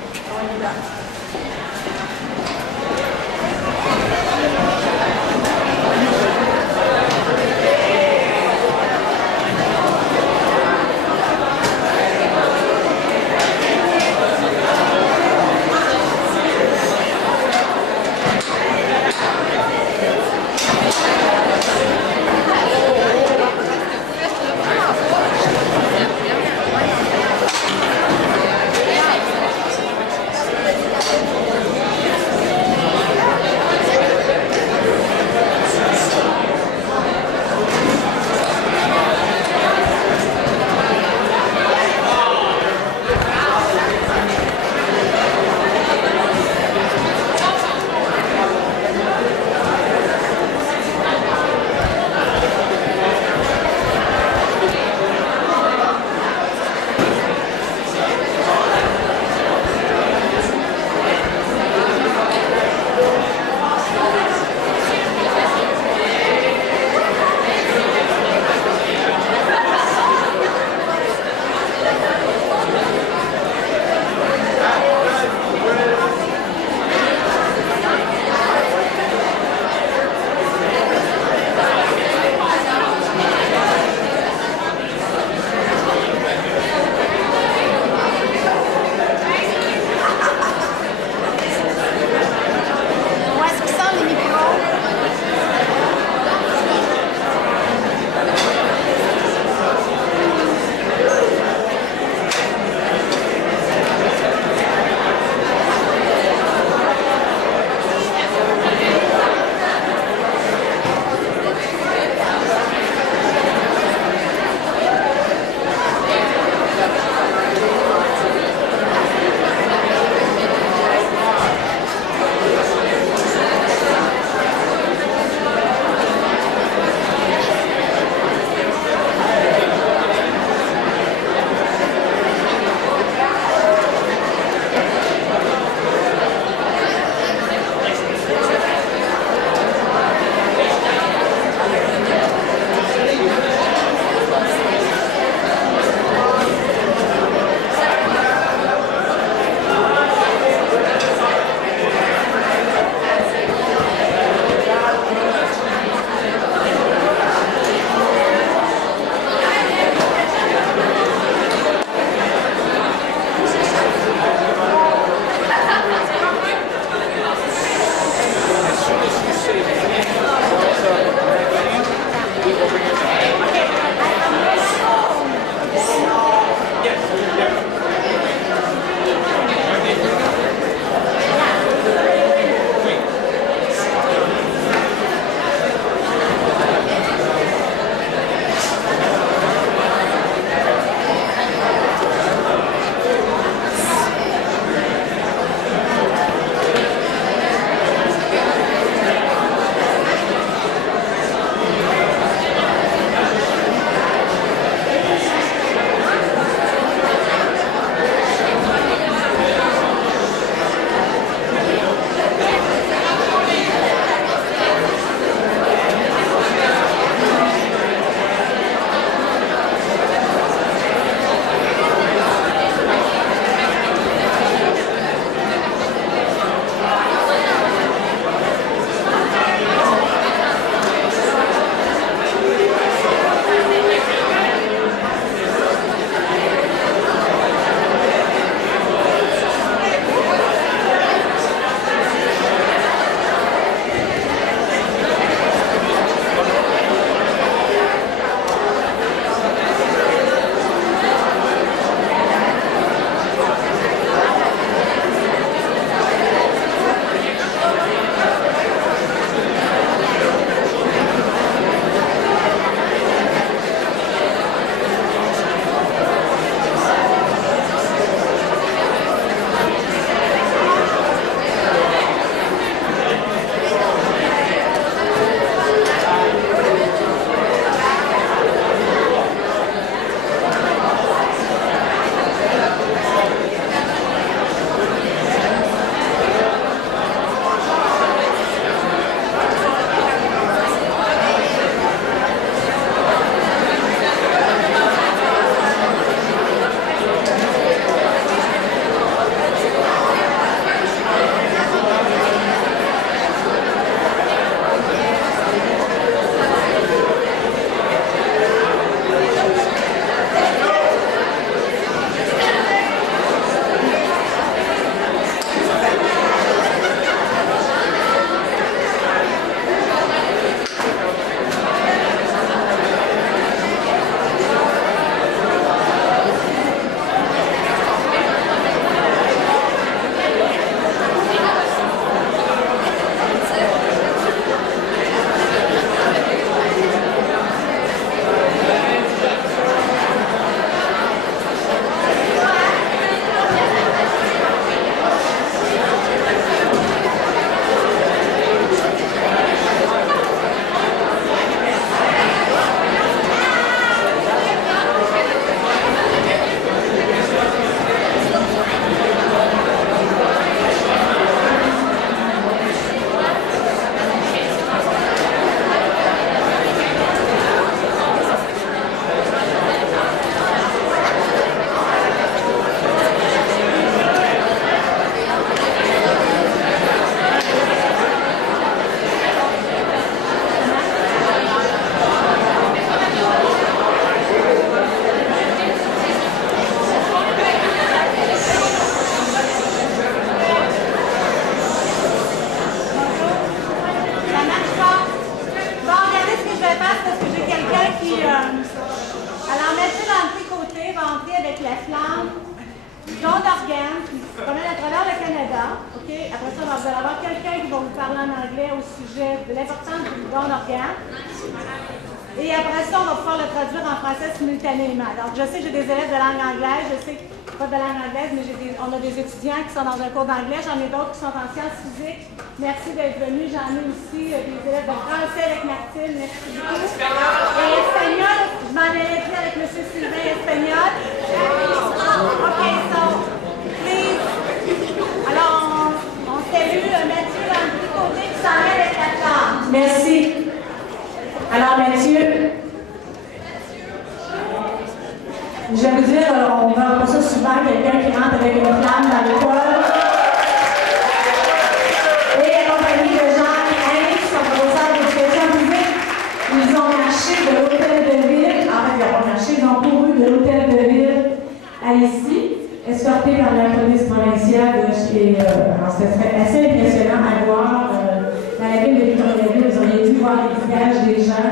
d'organes qui se promènent à travers le Canada. Okay? Après ça, vous allez avoir quelqu'un qui va vous parler en anglais au sujet de l'importance du don d'organes. Et après ça, on va pouvoir le traduire en français simultanément. Donc, je sais que j'ai des élèves de langue anglaise, je sais que pas de langue anglaise, mais on a des étudiants qui sont dans un cours d'anglais, j'en ai d'autres qui sont en sciences physiques. Merci d'être venus. J'en ai aussi des élèves de français avec Martine. Merci beaucoup. Et espagnol, je m'en ai dit avec M. Sylvain espagnol. OK, so, please. Alors, on salue Mathieu dans le petit côté qui s'en est avec la classe. Merci. Alors, Mathieu, je vais vous dire, on voit pas ça souvent, quelqu'un qui rentre avec une flamme dans l'école. Et accompagné de gens qui sont professeurs d'éducation physique, ils ont marché de l'hôtel de ville, en fait, ils n'ont pas marché, ils ont couru de l'hôtel de ville à ici, escortés par la police provinciale. Alors, c'était assez impressionnant à voir. Dans la ville de Victoriaville, vous auriez pu voir les visages des gens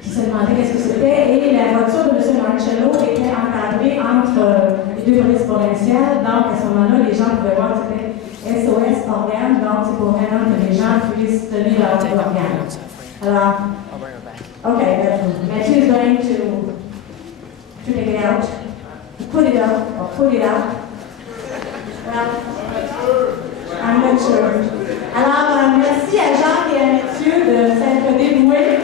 qui se demandaient qu'est-ce que c'était. Et la voiture de M. Marcello était encadrée entre les deux polices provinciales. Donc, à ce moment-là, les gens pouvaient voir que c'était SOS organes. Donc, c'est pour vraiment que les gens puissent tenir leur organes. Alors, OK, Matthew is going to take it out, put it up, or pull it out. I'm not sure. Alors, merci à Jacques et à Mathieu de s'être dévoués.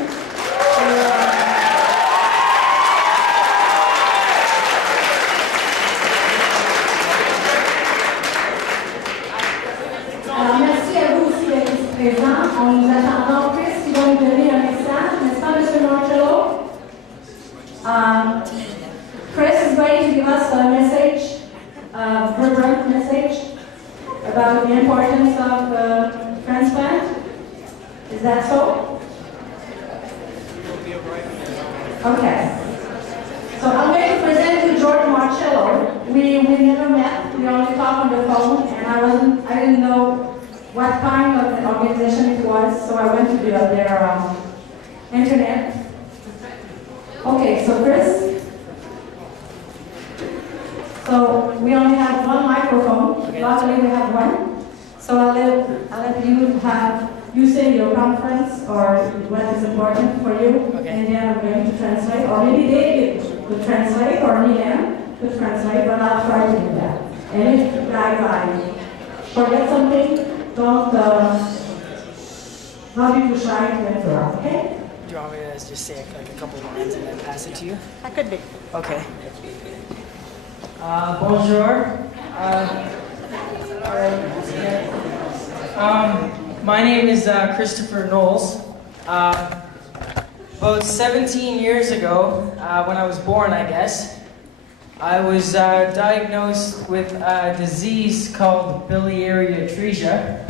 Alors, merci à vous aussi d'être ici présents. On nous attendons Chris qui va nous donner un message, n'est-ce pas, M. Marcello? Chris is going to give us a message, a verbal message about the importance of transplant. Is that so? Okay. So I'm going to present you George Marcello. We never met. We only talked on the phone, and I didn't know what kind of organization it was, so I went to their internet. Okay, so Chris. So we only have one microphone. Okay. Luckily, we have one. So I'll let you say your conference or what is important for you, okay. And then I'm going to translate, or maybe David will translate, or Milan will translate, but I'll try to do that. And if I forget something, don't be too shy to interrupt, okay? Do you want me to just say like a couple lines and then pass it to you? That could be. Okay. Bonjour. My name is Kristopher Knowles. About 17 years ago, when I was born, I guess, I was diagnosed with a disease called biliary atresia.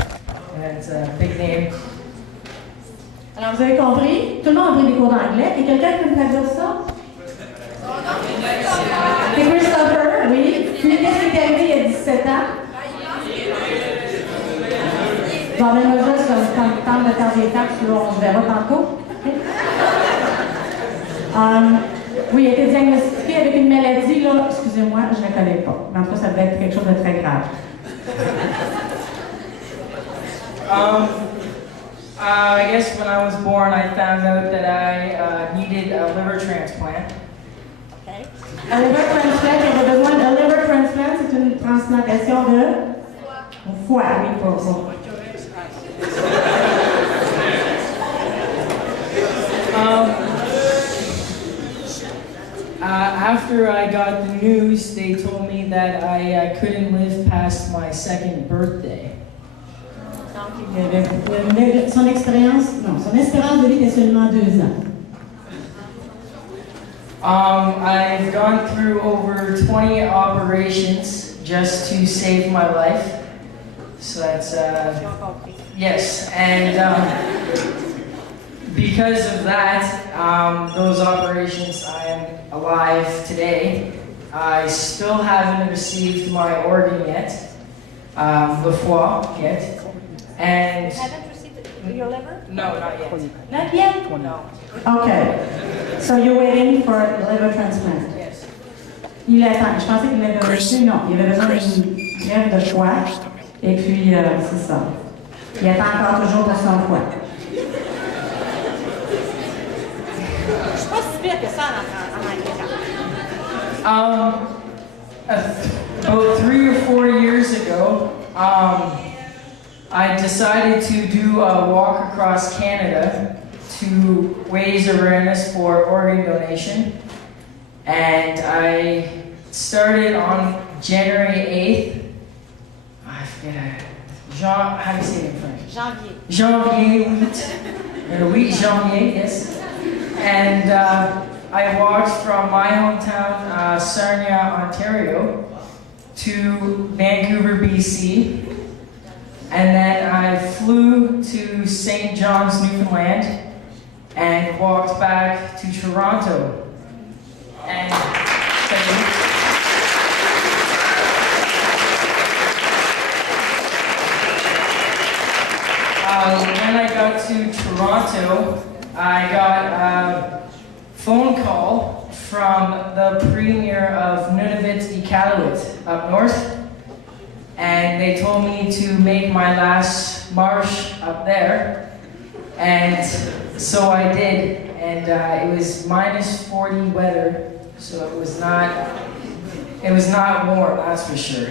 And it's a big name. Alors, vous avez compris? Tout le monde a pris des cours d'anglais. Et quelqu'un peut me traduire ça? C'est Kristopher, oui. Puis, qu'est-ce qui est arrivé il y a 17 ans? Bon, ben, moi, juste, quand le temps de faire des taxes, là, on se verra tantôt. Oui, il a été diagnostiqué avec une maladie, là, excusez-moi, je ne la connais pas. Mais en tout cas, ça devait être quelque chose de très grave. I guess when I was born, I found out that I needed a liver transplant. Okay. Un liver transplant, il avait besoin d'un liver transplant, c'est une transplantation de foie, oui, pour After I got the news, they told me that I couldn't live past my second birthday. Son espérance de vie était seulement 2 ans. I've gone through over 20 operations just to save my life. So that's, yes, and because of that, those operations, I am alive today. I still haven't received my organ yet, the foie yet. And You haven't received your liver? no, not yet. Not yet? No. Okay. So you're waiting for a liver transplant? Yes. Il attend. Je pensais qu'il l'avait reçu. Non, il avait besoin d'une grève de foie. Et puis, c'est ça. Il attend encore toujours pour son foie. Je suis pas si pire que ça en anglais. About 3 or 4 years ago, I decided to do a walk across Canada to raise awareness for organ donation. And I started on January 8th. I forget how do you say it in French? Janvier. Janvier 8 janvier, yes. And I walked from my hometown, Sarnia, Ontario, to Vancouver, BC. And then I flew to St. John's, Newfoundland, and walked back to Toronto. And when I got to Toronto, I got a phone call from the Premier of Nunavut, Iqaluit, up north. And they told me to make my last march up there. And so I did. And it was minus 40 weather, so it was not warm, that's for sure.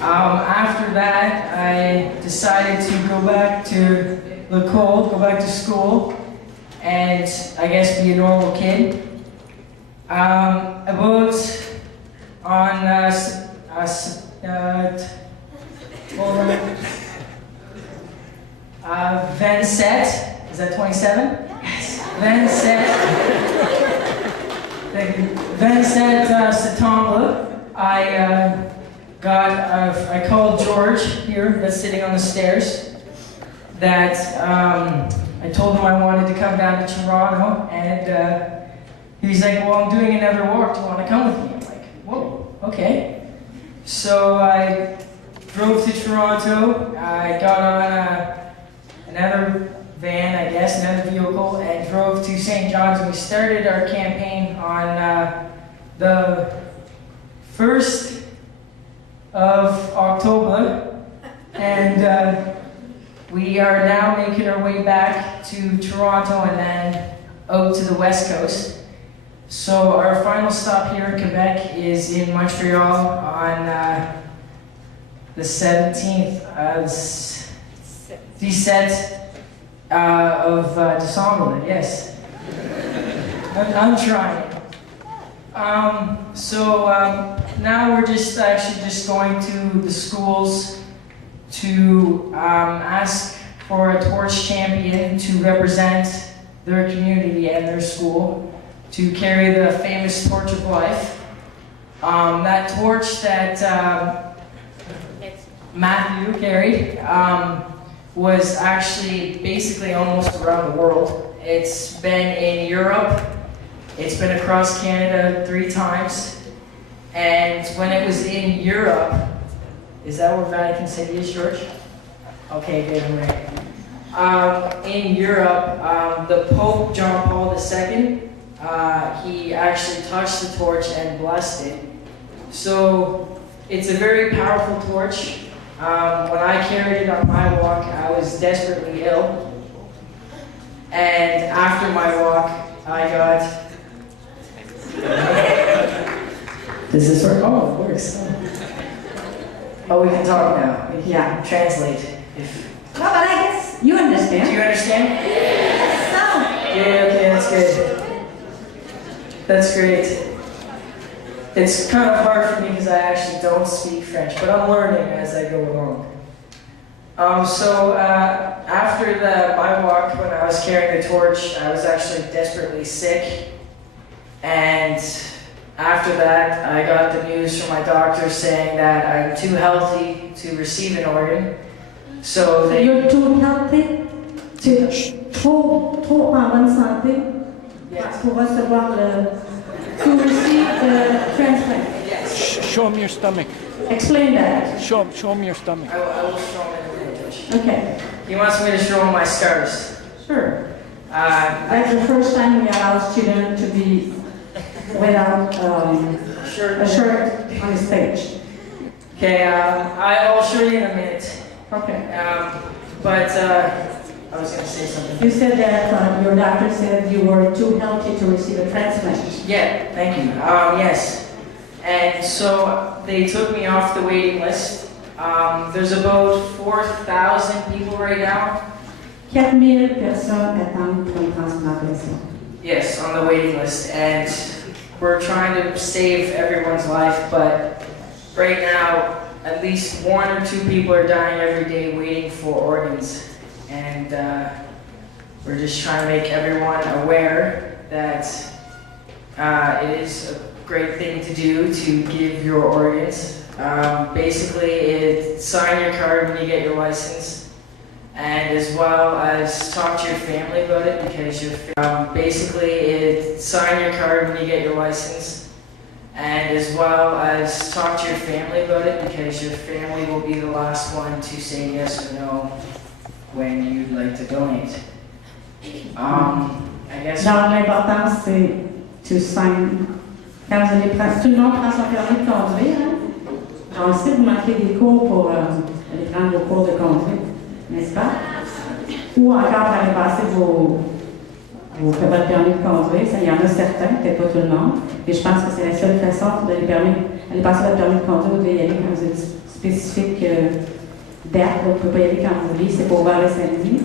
After that, I decided to go back to the cold, go back to school, and I guess be a normal kid. About on 27, is that 27? Yes. 27 September, I called George here, that's sitting on the stairs, that I told him I wanted to come down to Toronto, and he's like, well, I'm doing another walk, do you want to come with me? I'm like, whoa, okay. So I drove to Toronto, I got on another van, I guess, another vehicle, and drove to St. John's, and we started our campaign on the 1st of October, and we are now making our way back to Toronto and then out to the West Coast. So our final stop here in Quebec is in Montreal on the 17th, 17 of December, yes. I'm trying. Now we're just going to the schools to ask for a torch champion to represent their community and their school, to carry the famous Torch of Life. That torch that Matthew carried was actually basically almost around the world. It's been in Europe, it's been across Canada 3 times, and when it was in Europe, is that where Vatican City is, George? Okay, good, I'm right. In Europe, the Pope John Paul II, he actually touched the torch and blessed it. So it's a very powerful torch. When I carried it on my walk, I was desperately ill. And after my walk, I got... Does this work? Oh, it works. Oh, we can talk now. We can translate. No, but I guess you understand. Do you understand? Yes. Yeah, okay, that's good. That's great. It's kind of hard for me because I actually don't speak French, but I'm learning as I go along. After my walk, when I was carrying the torch, I was actually desperately sick. And after that, I got the news from my doctor saying that I'm too healthy to receive an organ. So you're too healthy? Trop en bonne santé? Yes. Pour recevoir to receive the transplant? Yes. Show him your stomach. Explain that. Show him your stomach. I will show him in the torch. Okay. He wants me to show him my scars. Sure. That's the first time we allow a student to be without a shirt on his stage. Okay, I'll show you in a minute. Okay. But I was going to say something. You said that your doctor said you were too healthy to receive a transplant. Yeah, thank you. Yes. And so they took me off the waiting list. There's about 4,000 people right now. 4000 personnes attendent pour une transplantation. Yes, on the waiting list. And we're trying to save everyone's life, but right now, at least 1 or 2 people are dying every day waiting for organs. And we're just trying to make everyone aware that it is a great thing to do to give your organs. Basically, sign your card when you get your license, and as well as talk to your family about it, because sign your card when you get your license, and as well as talk to your family about it, because your family will be the last one to say yes or no when you'd like to donate. I guess. Donc l'important c'est to sign. Quand vous allez prendre, tout le monde prend son permis de conduire. Hein? On le sait, vous manquez des cours pour aller prendre vos cours de conduite, n'est-ce pas? Ou encore pour aller passer votre permis de conduire. Ça, il y en a certains, peut-être pas tout le monde. Mais je pense que c'est la seule façon d'aller passer votre permis de conduire, vous devez y aller quand vous êtes spécifique date. Vous ne pouvez pas y aller quand vous voulez, c'est pour ouvert le samedi.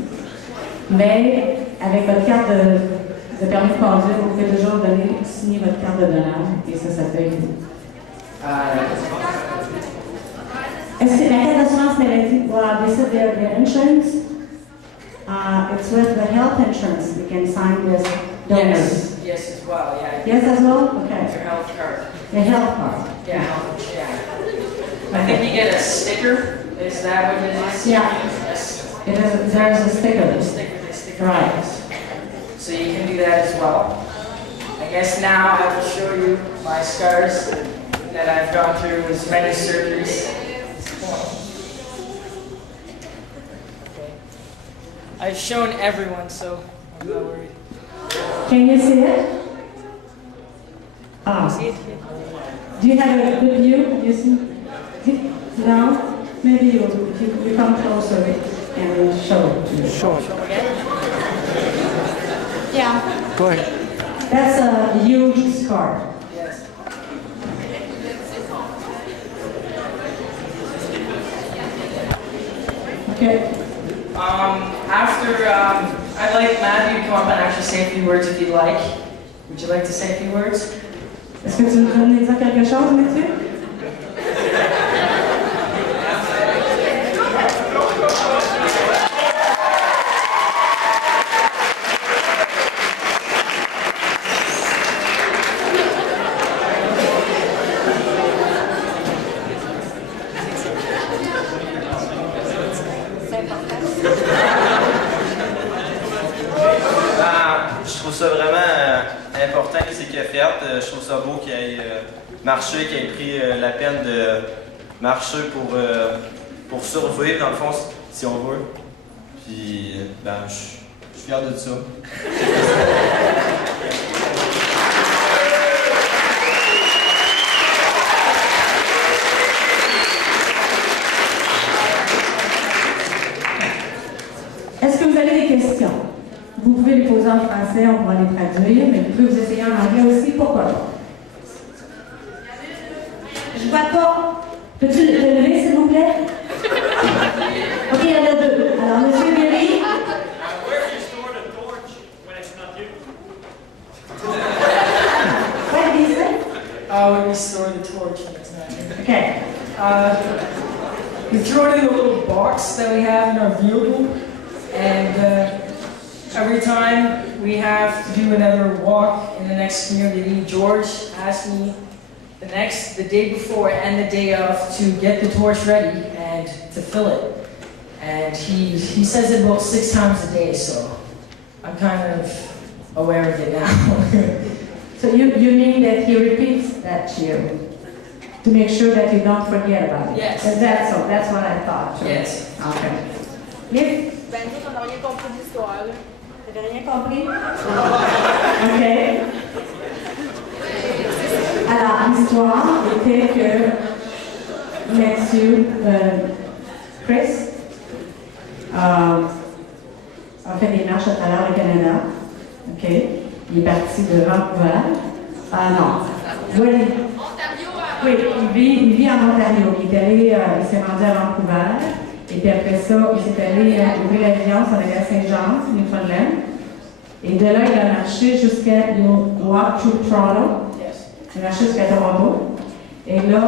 Mais avec votre carte de permis de conduire, vous pouvez toujours signer votre carte de donneur et ça peut aider. Est-ce que la carte d'assurance maladie, well, they said their insurance, it's with the health insurance. You can sign this donors. Yes, as well, yeah. Yes, as well? Okay. Your health card. The health card. Yeah. I think you get a sticker. Is that what it is? Yeah. Yes. There's a sticker. Sticker. Right. So you can do that as well. I guess now I will show you my scars that I've gone through as many surgeries. Okay. I've shown everyone, so I'm not worried. Can you see it? See it? Do you have a good view? You see? No? Maybe you come closer and we'll show it. Show it. Yeah. Go ahead. That's a huge scar. Yes. Okay. I'd like Matthew to come up and actually say a few words if you'd like. Would you like to say a few words? Est-ce que tu veux nous dire quelque chose, Mathieu? Je trouve ça vraiment important ce qu'il a fait. Je trouve ça beau qu'il ait marché, qu'il ait pris la peine de marcher pour survivre, dans le fond, si on veut. Puis, je suis fier de ça. Est-ce que vous avez des questions? Vous pouvez les poser en français, on pourra les traduire, mais vous pouvez vous essayer en anglais aussi, pourquoi pas? Je vois pas. Peux-tu te lever, s'il vous plaît? OK, il y en a deux. Alors, Monsieur Berry. Where do you store the torch when it's not you? What did he say? When we store the torch when it's not here. Okay. We throw it in a little box that we have in our vehicle, and every time we have to do another walk in the next community, George asked me the day before and the day of to get the torch ready and to fill it. And he says it about 6 times a day, so I'm kind of aware of it now. So you mean that he repeats that to you to make sure that you don't forget about it? Yes. That's what I thought. Yes. Okay. Liv? Ben, nous, on n'a rien compris de l'histoire, là. T'avais rien compris? OK. Alors, l'histoire était que met you. Chris a fait des marches à travers le Canada. OK. Il est parti de Vancouver. Ah non. Oui, il vit en Ontario. Il s'est rendu à Vancouver. Et puis après ça, il s'est allé ouvrir l'avion, ça allait à Saint-Jean, Newfoundland. Et de là, il a marché jusqu'à Walk to Toronto. Il a marché jusqu'à Toronto. Et là,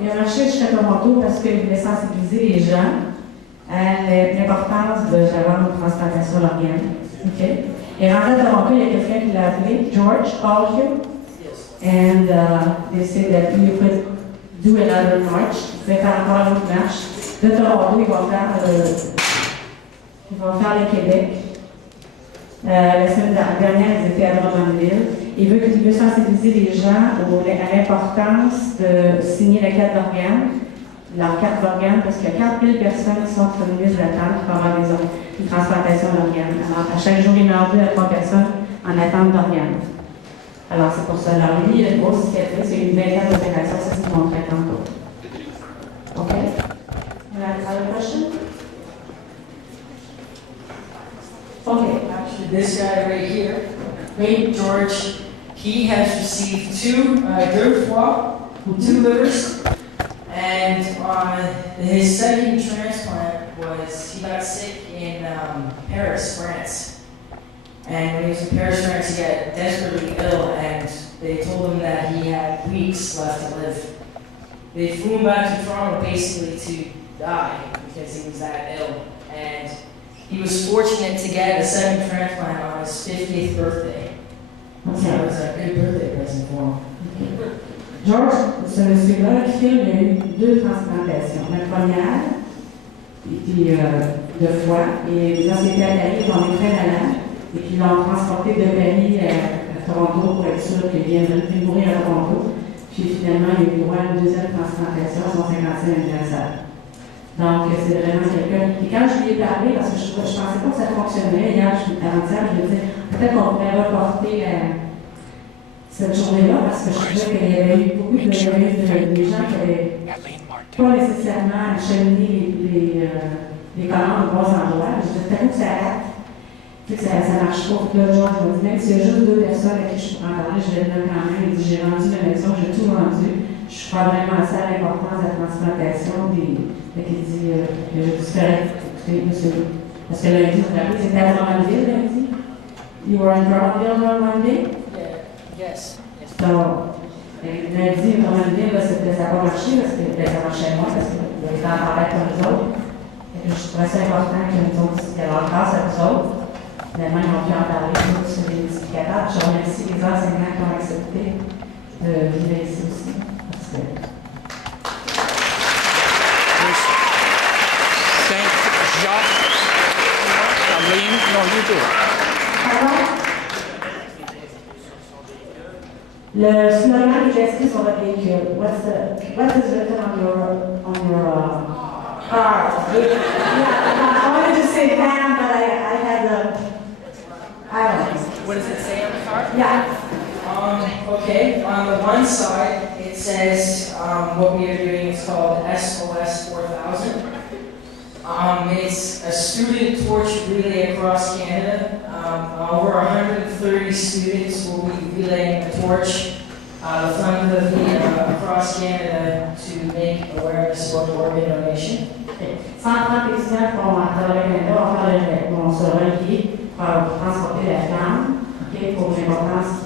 il a marché jusqu'à Toronto parce qu'il voulait sensibiliser les gens à l'importance d'avoir une transplantation d'organes. Okay? Et rentré à Toronto, il y a quelqu'un qui l'a appelé, George, called you. And they said that you could do another march. Vous pouvez faire encore une autre marche. De Toronto, ils vont faire le Québec. La semaine dernière, ils étaient à Drummondville. Il veut sensibiliser les gens à l'importance de signer la carte d'organes, leur carte d'organes, parce qu'il y a 40 000 personnes qui sont sur une liste d'attente pour avoir une transplantation d'organes. Alors, à chaque jour, il y en a 2 à 3 personnes en attente d'organes. Alors, c'est pour ça. Alors, lui, il a une grosse cicatrice, c'est une vingtaine d'opérations, ça, c'est ce qu'ils vont faire tantôt. OK? Another question? Okay, actually, this guy right here, Wade George, he has received 2 deux foie, 2 livers, and his second transplant was he got sick in Paris, France. And when he was in Paris, France, he got desperately ill, and they told him that he had weeks left to live. They flew him back to Toronto basically to die because he was that ill. And he was fortunate to get a second transplant on his 50th birthday. So it was a good birthday present for him. George, ce monsieur-là, il a eu 2 transplantations. La première, de foie, et dans ses Paris, ils ont été très malades, et puis ils l'ont transporté de Paris à Toronto pour être sûr qu'il viendrait mourir à Toronto. Puis finalement, il a eu droit à une 2e transplantation à son 50e anniversaire. Donc, c'est vraiment quelqu'un. Et quand je lui ai parlé, parce que je ne pensais pas que ça fonctionnait, hier, avant-hier, je me disais, peut-être qu'on pourrait reporter cette journée-là, parce que je trouvais qu'il y avait eu beaucoup de gens qui n'avaient pas nécessairement acheminé les commandes aux bons endroits. Je disais, peut-être que ça rate, que ça ne marche pas. Puis là, George m'a dit, même s'il y a juste 2 personnes à qui je pourrais en parler, je vais le quand même. Il dit, j'ai rendu la maison, j'ai tout rendu. Je crois vraiment à l'importance de la transplantation. Il dit, je suis correct, écoutez, monsieur. Parce que lundi, vous vous rappelez, c'était à Drummondville lundi? You were in Drummondville on Monday? Yes. Donc, lundi, Drummondville, ça n'a pas marché, parce que ça marchait moins, parce qu'il y avait en travail comme nous autres. Et je trouvais ça important que nous autres, alors grâce à vous autres, finalement, ils ont pu en parler sur les multiplicateurs. Je remercie les enseignants qui ont accepté de vivre ici aussi. Thank Jacques. Aline, no, you do it. Le slogan est inscrit sur votre véhicule. What is written on your car? Yeah, I wanted to say van, but I had I don't know. What does it say on the car? Yeah. Okay, on the one side, it says what we are doing is called SOS4000. It's a student torch relay across Canada. Over 130 students will be relaying the torch across Canada to make awareness about organ donation. 130 étudiants vont à travers le Canada vont se relier pour transporter la flamme, pour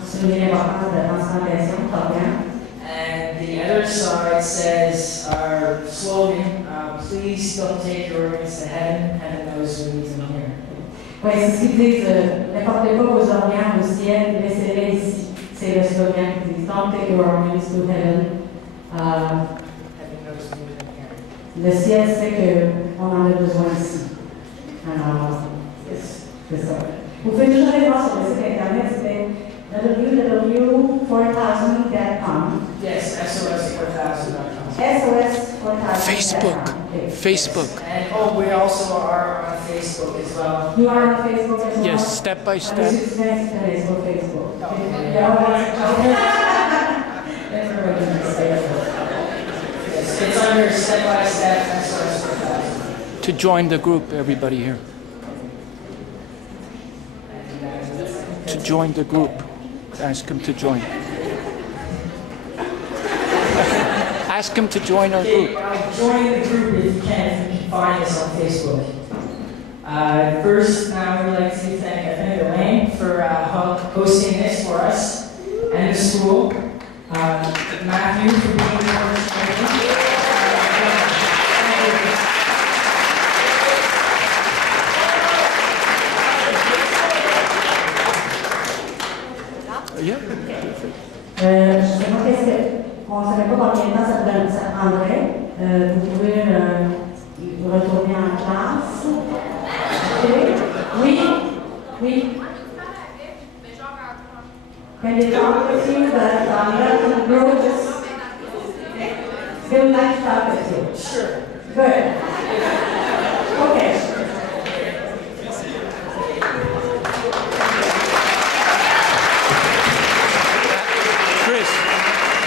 souligner l'importance de la transplantation d'organes. And the other side says our slogan, please don't take your organs to heaven, heaven knows who needs them here. Oui, c'est ce qu'ils disent, n'apportez pas vos organes au ciel, laissez-les ici. C'est le slogan qu'ils disent, don't take your organs to heaven. Le ciel sait qu'on en a besoin ici. Alors, c'est ça. Vous pouvez toujours aller voir sur le site internet, c'est www.4000.com. Yes, SOS4000.com. SOS4000. Facebook. And we also are on Facebook as well. You are on Facebook as well? Yes, step by step. Facebook. It's under step by to join the group, everybody here. To join the group. Ask him to join. Ask him to join our group. Join the group if you can. You can find us on Facebook. First, I would like to thank Elaine for hosting this for us and the school. Matthew for being the first champion. Justement, on ne savait pas combien de temps ça prendrait. Vous pouvez retourner en classe. Okay. Oui, oui. Can they talk with you that let the girl just feel like talk with you? Sure. Good. Okay.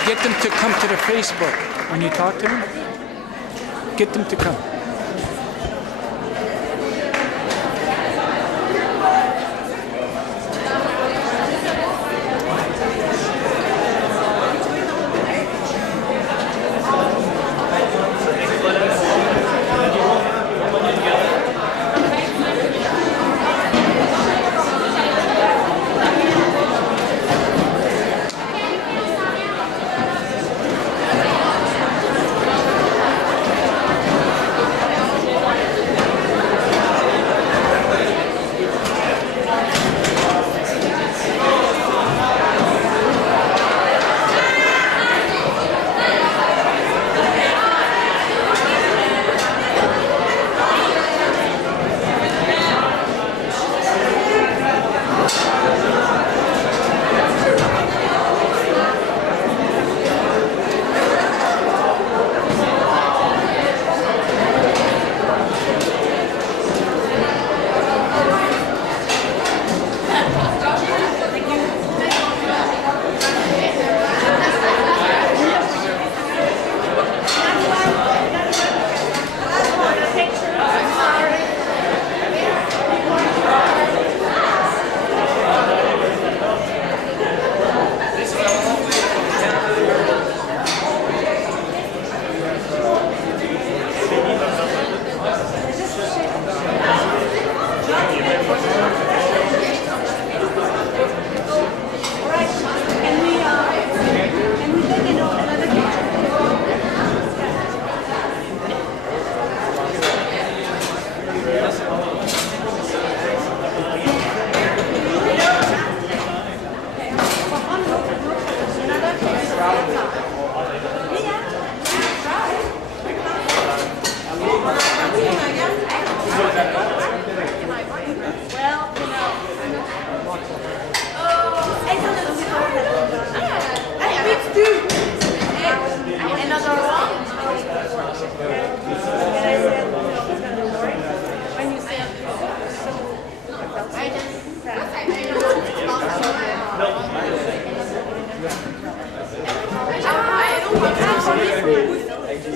Get them to come to the Facebook when you talk to them. Get them to come.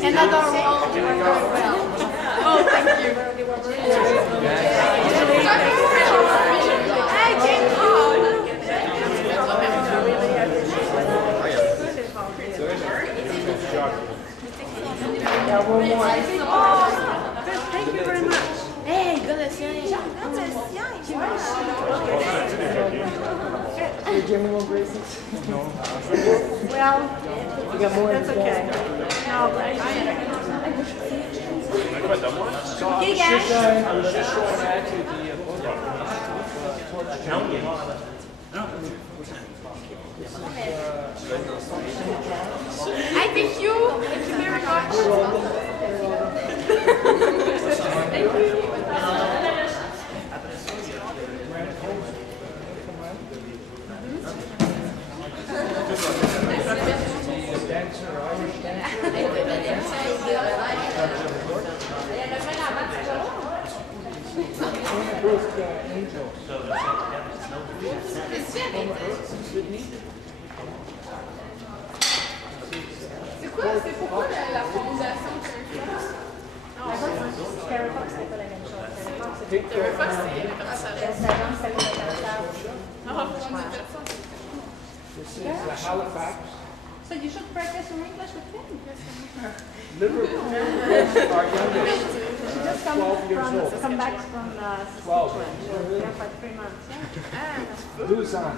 Another one. Oh, thank you. Hey, James. Yeah, one more. Oh, good. Thank you very much. Hey, good. Did Jimmy want braces? No. Well, You got more? that's okay. No, but Hey, guys. I'm just showing that to Hi, thank you. Thank you very much. Thank you. C'est quoi, c'est pourquoi la fondation This is Halifax. So you should practice your English with him. Liverpool was our youngest, She just 12 years old. come back from 12. Yeah, for 3 months. Yeah. Luzon.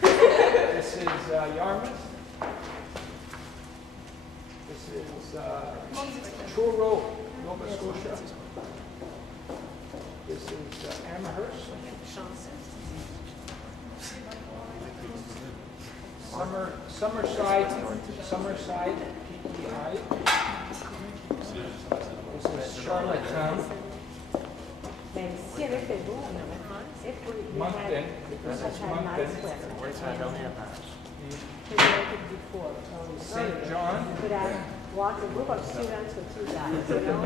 This is Yarmouth. This is Truro, Nova Scotia. This is Amherst. Summerside, PEI. This is Charlottetown. Mais si elle fait beau, on aurait Moncton. This is Moncton. St. John. Could I walk a group of students with you guys, you know?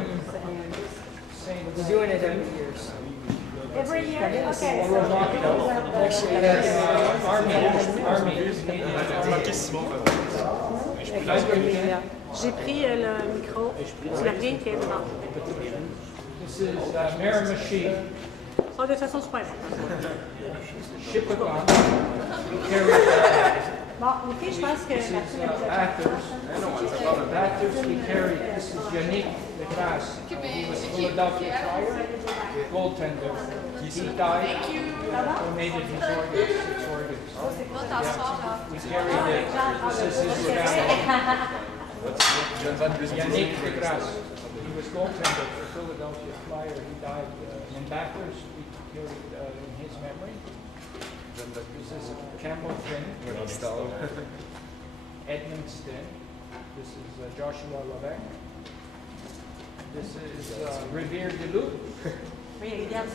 St. We're doing it every year. So. Every year? Okay. Actually, that's J'ai pris le micro. Tu l'as pris? Okay, bon. This is Miramichi. Oh, de toute façon, c'est pas Chippewa. Bon, ok, je pense que This is Bathurst, we carry. This is Yannick Legras. He was Philadelphia Flyer, goaltender. He died. Donated his organs, 6 organs. Yeah. We carried it. This is his family. Yannick Legras. He was goaltender for Philadelphia Flyer. He died in Bathurst. We carried in his memory. This is Campbell Finn. Edmundston. This is Joshua Levesque. This is Rivière de Loup. Rivière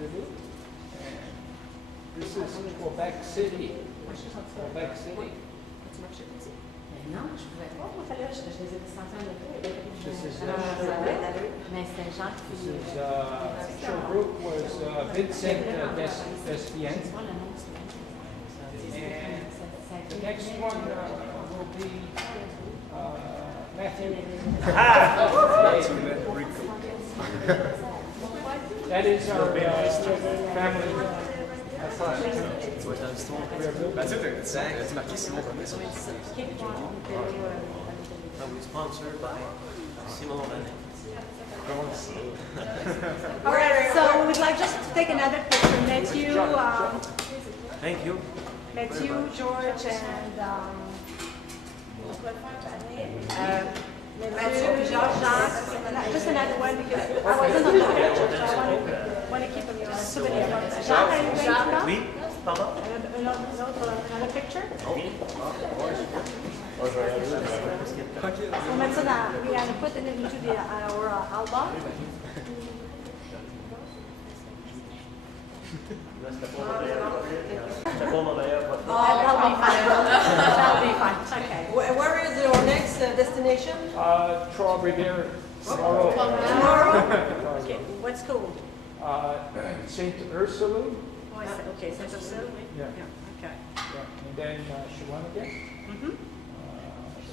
de Loup. And this is Quebec City. Quebec City. Non, je pouvais pas. Il fallait que je les ai descendus en auto. This is Mais c'était Jean This qui... is Sherbrooke was Vincent Despien. And the next one will be Matthew. That is our family. C'est marqué Simon René sur Sponsored by Simon René. All right, so we'd like just to take another picture. Matthew, Thank you. Matthew, George, and Matthew, George, Jacques. Just another one because I wasn't on the picture, so I want to keep them as a souvenir. Jacques, are you ready to come? Oui, pardon? Another picture? We'll mettre ça dans, we're going to put it into our album. That'll be fine. That'll be fine. Okay. Where is your next destination? Trois-Rivières tomorrow. Tomorrow? Okay. What school? St. Ursula. Okay, St. Ursula? Yeah. Okay. Yeah. And then Shawinigan. Mm-hmm.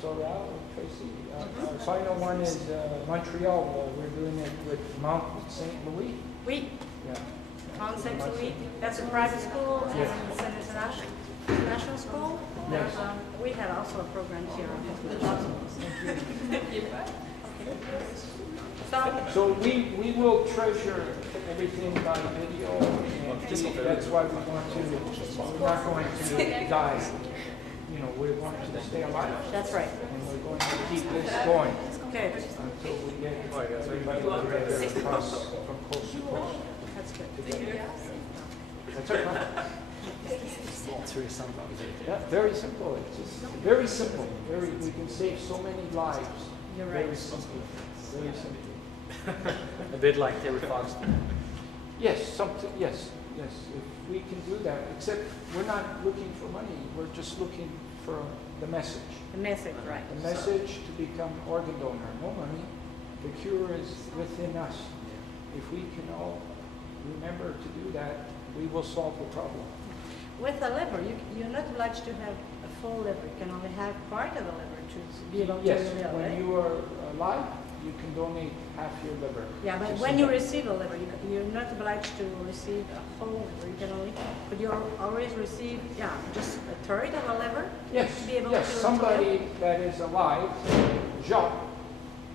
Sorel, Tracy. Our final one is Montreal. We're doing it with Mount St. Louis. Oui. Yeah. Mount St. Louis. That's a private school and it's an international school. Yes. We had also a program here. So we will treasure everything by video, and that's why we want to. We're not going to die. You know, we want to stay alive. That's right. And we're going to keep this going. Good. Until we get everybody together across from coast to coast. That's good. That's right. It's very simple. Yeah, very simple. It's just very simple. We can save so many lives. You're right. Very simple. Very simple. A bit like Terry Fox. Yes, something. Yes. If we can do that, except we're not looking for money. We're just looking for the message. The message, right. The message to become organ donor. No money. The cure is within us. If we can all remember to do that, we will solve the problem. With a liver, you're not obliged to have a full liver. You can only have part of the liver to be able to Yes, live, when right? you are alive, you can donate half your liver. Yeah, but to when you somebody. receive a liver, you're not obliged to receive a whole liver. You can only, but you always receive, yeah, just a third of a liver. Yes, to be able yes. to Somebody that is alive, Jacques,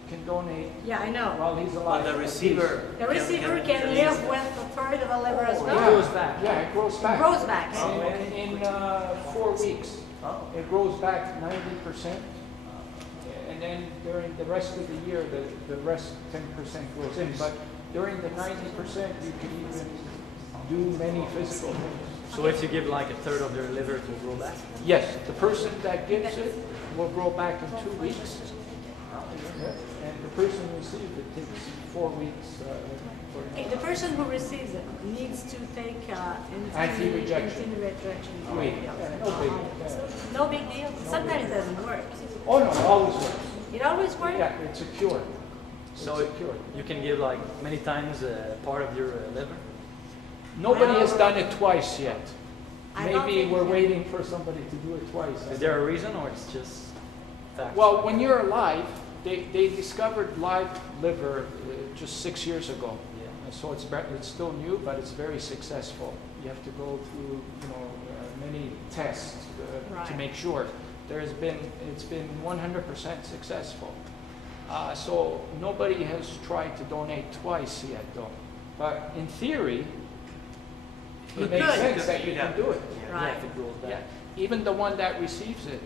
can donate Yeah, I know. while he's alive. But the receiver. The receiver can live with a third of a liver as well. Yeah. grows back. Yeah, it grows It back. grows back. In 4 weeks, it grows back 90%. And then during the rest of the year, the rest 10% grows in. But during the 90%, you can even do many physical things. So if you give like a third of their liver to grow back? Yes, the person that gives it will grow back in 2 weeks. And the person who receives it takes 4 weeks. Okay, the person who receives it needs to take Anti-rejection. anti-rejection. Wait, no big deal. No big deal. Sometimes it doesn't work. Oh no, it always works. It always works? Yeah, it's a cure. So It's a cure. you can give like many times part of your liver? Nobody has done it twice yet. I don't Maybe think we're so. waiting for somebody to do it twice. Is there a reason or it's just fact? Well, when you're alive, they discovered live liver just 6 years ago. Yeah. And so it's still new, but it's very successful. You have to go through many tests to Right. make sure. It's been 100% successful. So nobody has tried to donate twice yet, though. But in theory, it makes could. sense that you can do it. Yeah, Right. if it grows back. Yeah. Even the one that receives it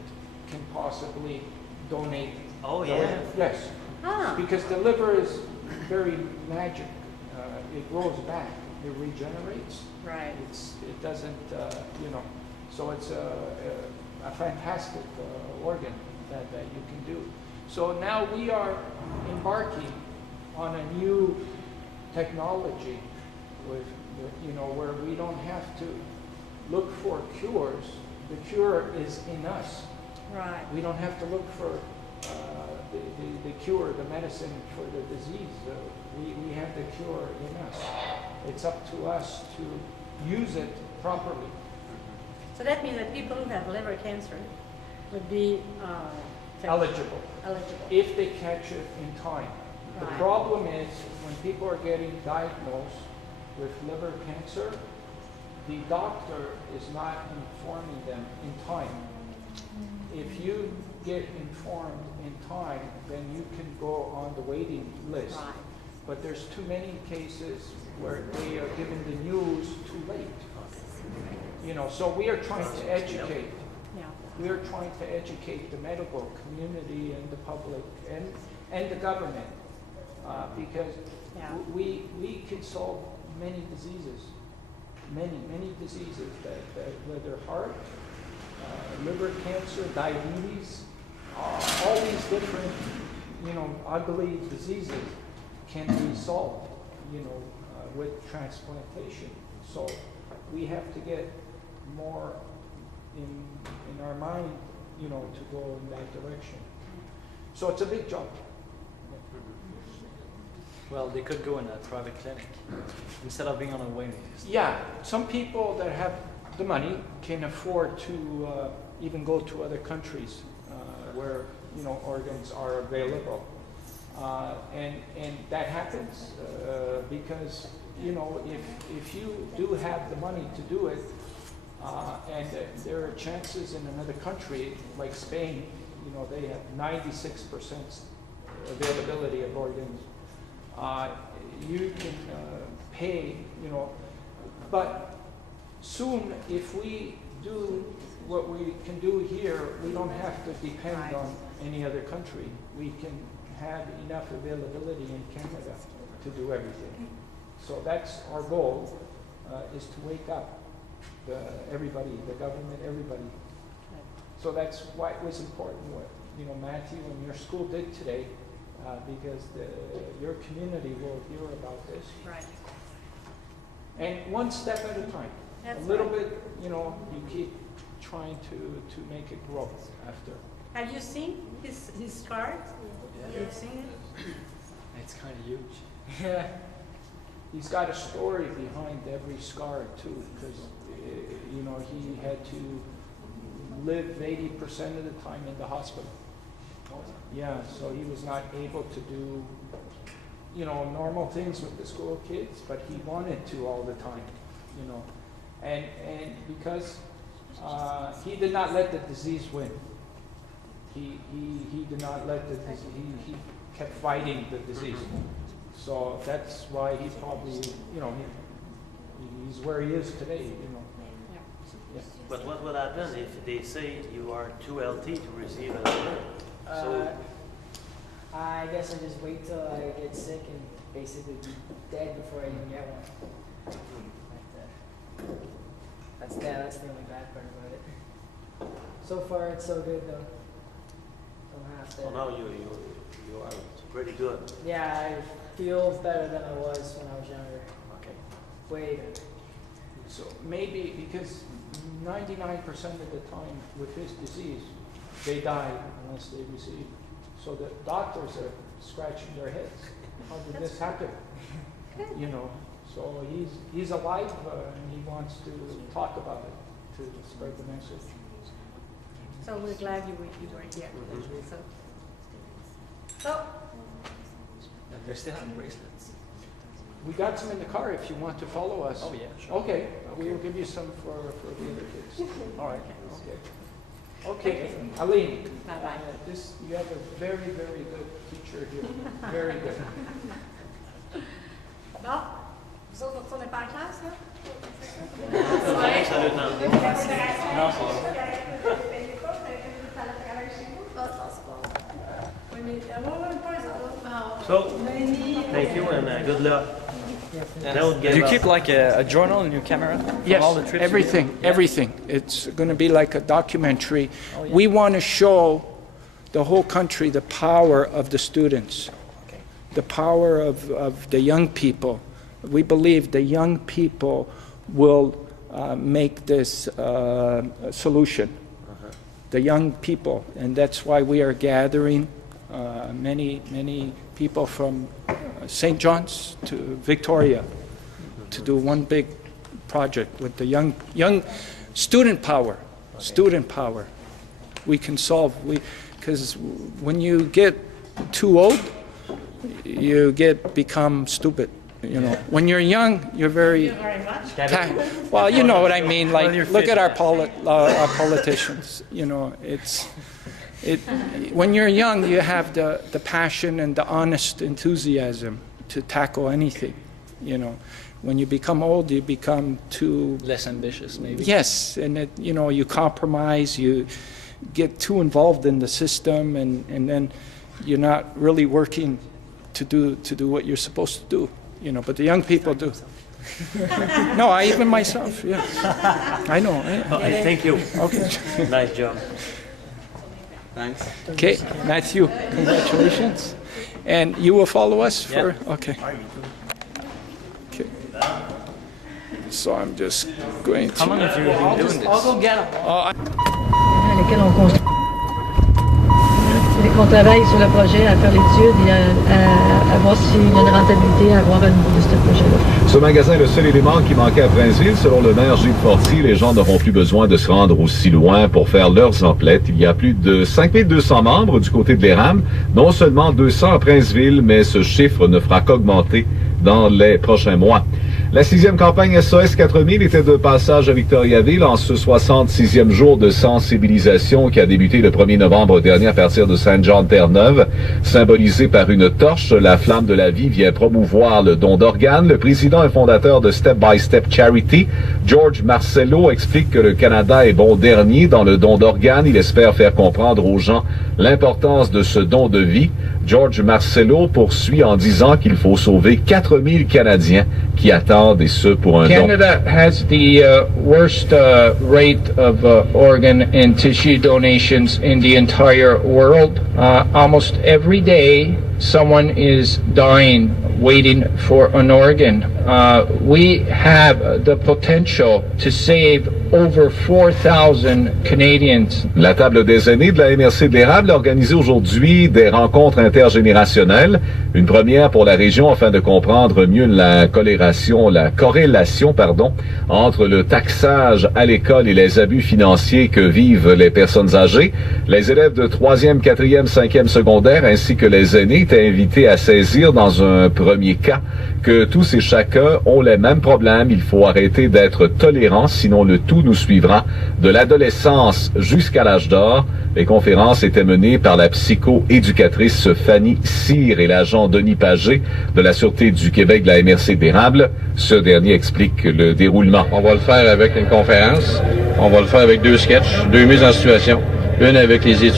can possibly donate. Oh, the yeah. liver. Yes, Ah, because the liver is very magic. It grows back. It regenerates. right. It doesn't, so it's a fantastic organ that you can do. So now we are embarking on a new technology where we don't have to look for cures. The cure is in us. Right. We don't have to look for the cure, the medicine for the disease. We have the cure in us. It's up to us to use it properly. So that means that people who have liver cancer would be Eligible, eligible. if they catch it in time. The Right. problem is when people are getting diagnosed with liver cancer, the doctor is not informing them in time. If you get informed in time, then you can go on the waiting list. Right. But there's too many cases where they are given the news too late. So we are trying to educate. Yeah. We are trying to educate the medical community and the public and the government because Yeah. we can solve many diseases, many diseases that whether heart, liver cancer, diabetes, all these different ugly diseases can be solved with transplantation. So we have to get more in our mind, to go in that direction. So it's a big job. Well, they could go in a private clinic instead of being on a waiting list. Yeah, some people that have the money can afford to even go to other countries where organs are available, and that happens because if you do have the money to do it. And there are chances in another country like Spain, they have 96% availability of organs. You can pay, but soon if we do what we can do here, we don't have to depend on any other country. We can have enough availability in Canada to do everything. So that's our goal, is to wake up everybody, the government, everybody. So that's why it was important what Matthew and your school did today, because your community will hear about this. Right. And one step at a time. That's a little right. bit, you keep trying to make it grow after. Have you seen his scar? Yeah. You've seen it? It's kind of huge. Yeah. He's got a story behind every scar too, because he had to live 80% of the time in the hospital. Yeah, so he was not able to do, you know, normal things with the school kids, but he wanted to all the time, you know. And because he did not let the disease win. He did not let the disease, he kept fighting the disease. So that's why he probably, you know, he's where he is today, you know. Yeah. But what will happen if they say you are too healthy to receive an alert? So I guess I just wait till I get sick and basically be dead before I even get one. That's the only bad part about it. So far, it's so good though. Don't have to. So now you are pretty good. Yeah, I feel better than I was when I was younger. Okay. Way better. So maybe because 99% of the time with his disease, they die unless they receive. So the doctors are scratching their heads. How did this happen? You know. So he's alive and he wants to talk about it to spread the message. So we're glad you weren't here. So They're still having bracelets. We got some in the car if you want to follow us. Oh, yeah, sure. Okay, we will give you some for the other kids. All right, okay. Okay, Aline. Bye-bye. You have a very, very good teacher here. Very good. bon, vous autres, vous retournez pas en classe, là? So, thank you and good luck. Do you keep like a journal in your camera? Yes, all the trips everything. It's going to be like a documentary. Oh, yeah. We want to show the whole country the power of the students, the power of the young people. We believe the young people will make this solution. The young people, and that's why we are gathering many people from St. John's to Victoria to do one big project with the young student power. Student power. We can solve. Because when you get too old, you become stupid. You know, when you're young, you're very. Well, you know what I mean. Like, look at our politicians. You know, when you're young, you have the passion and the honest enthusiasm to tackle anything. You know, when you become old, you become too less ambitious, maybe. Yes, and you compromise. You get too involved in the system, and then you're not really working to do what you're supposed to do. You know, but the young people do. No, even myself, yeah. I know. Thank you. Okay. Nice job. Thanks. Okay, Matthew, congratulations. And you will follow us for? Yeah. Okay. Okay. So I'm just going to... How long have you been doing this? I'll go get them. On travaille sur le projet, à faire l'étude et à voir s'il y a une rentabilité à avoir au niveau de ce projet-là. Ce magasin est le seul élément qui manquait à Princeville. Selon le maire Gilles Fortier, les gens n'auront plus besoin de se rendre aussi loin pour faire leurs emplettes. Il y a plus de 5200 membres du côté de l'ERAM, non seulement 200 à Princeville, mais ce chiffre ne fera qu'augmenter dans les prochains mois. La 6e campagne SOS4000 était de passage à Victoriaville en ce 66e jour de sensibilisation qui a débuté le 1er novembre dernier à partir de Saint-Jean-Terre-Neuve. Symbolisé par une torche, la flamme de la vie vient promouvoir le don d'organes. Le président et fondateur de Step by Step Charity, George Marcello, explique que le Canada est bon dernier dans le don d'organes. Il espère faire comprendre aux gens l'importance de ce don de vie. George Marcello poursuit en disant qu'il faut sauver 4000 Canadiens qui attendent, et ce pour un don. Canada has the worst rate of organ and tissue donations in the entire world. Almost every day, someone is dying waiting for an organ. We have the potential to save over 4,000 Canadians. La table des aînés de la MRC de l'Érable a organisé aujourd'hui des rencontres intergénérationnelles, une première pour la région afin de comprendre mieux la corrélation entre le taxage à l'école et les abus financiers que vivent les personnes âgées. Les élèves de 3e, 4e, 5e secondaire ainsi que les aînés étaient invités à saisir dans un premier cas que tous et chacun ont les mêmes problèmes. Il faut arrêter d'être tolérant, sinon le tout nous suivra de l'adolescence jusqu'à l'âge d'or. Les conférences étaient menées par la psycho-éducatrice Fanny Cyr et l'agent Denis Pagé de la Sûreté du Québec de la MRC d'Érable. Ce dernier explique le déroulement. On va le faire avec une conférence, on va le faire avec 2 sketchs, 2 mises en situation, une avec les étudiants.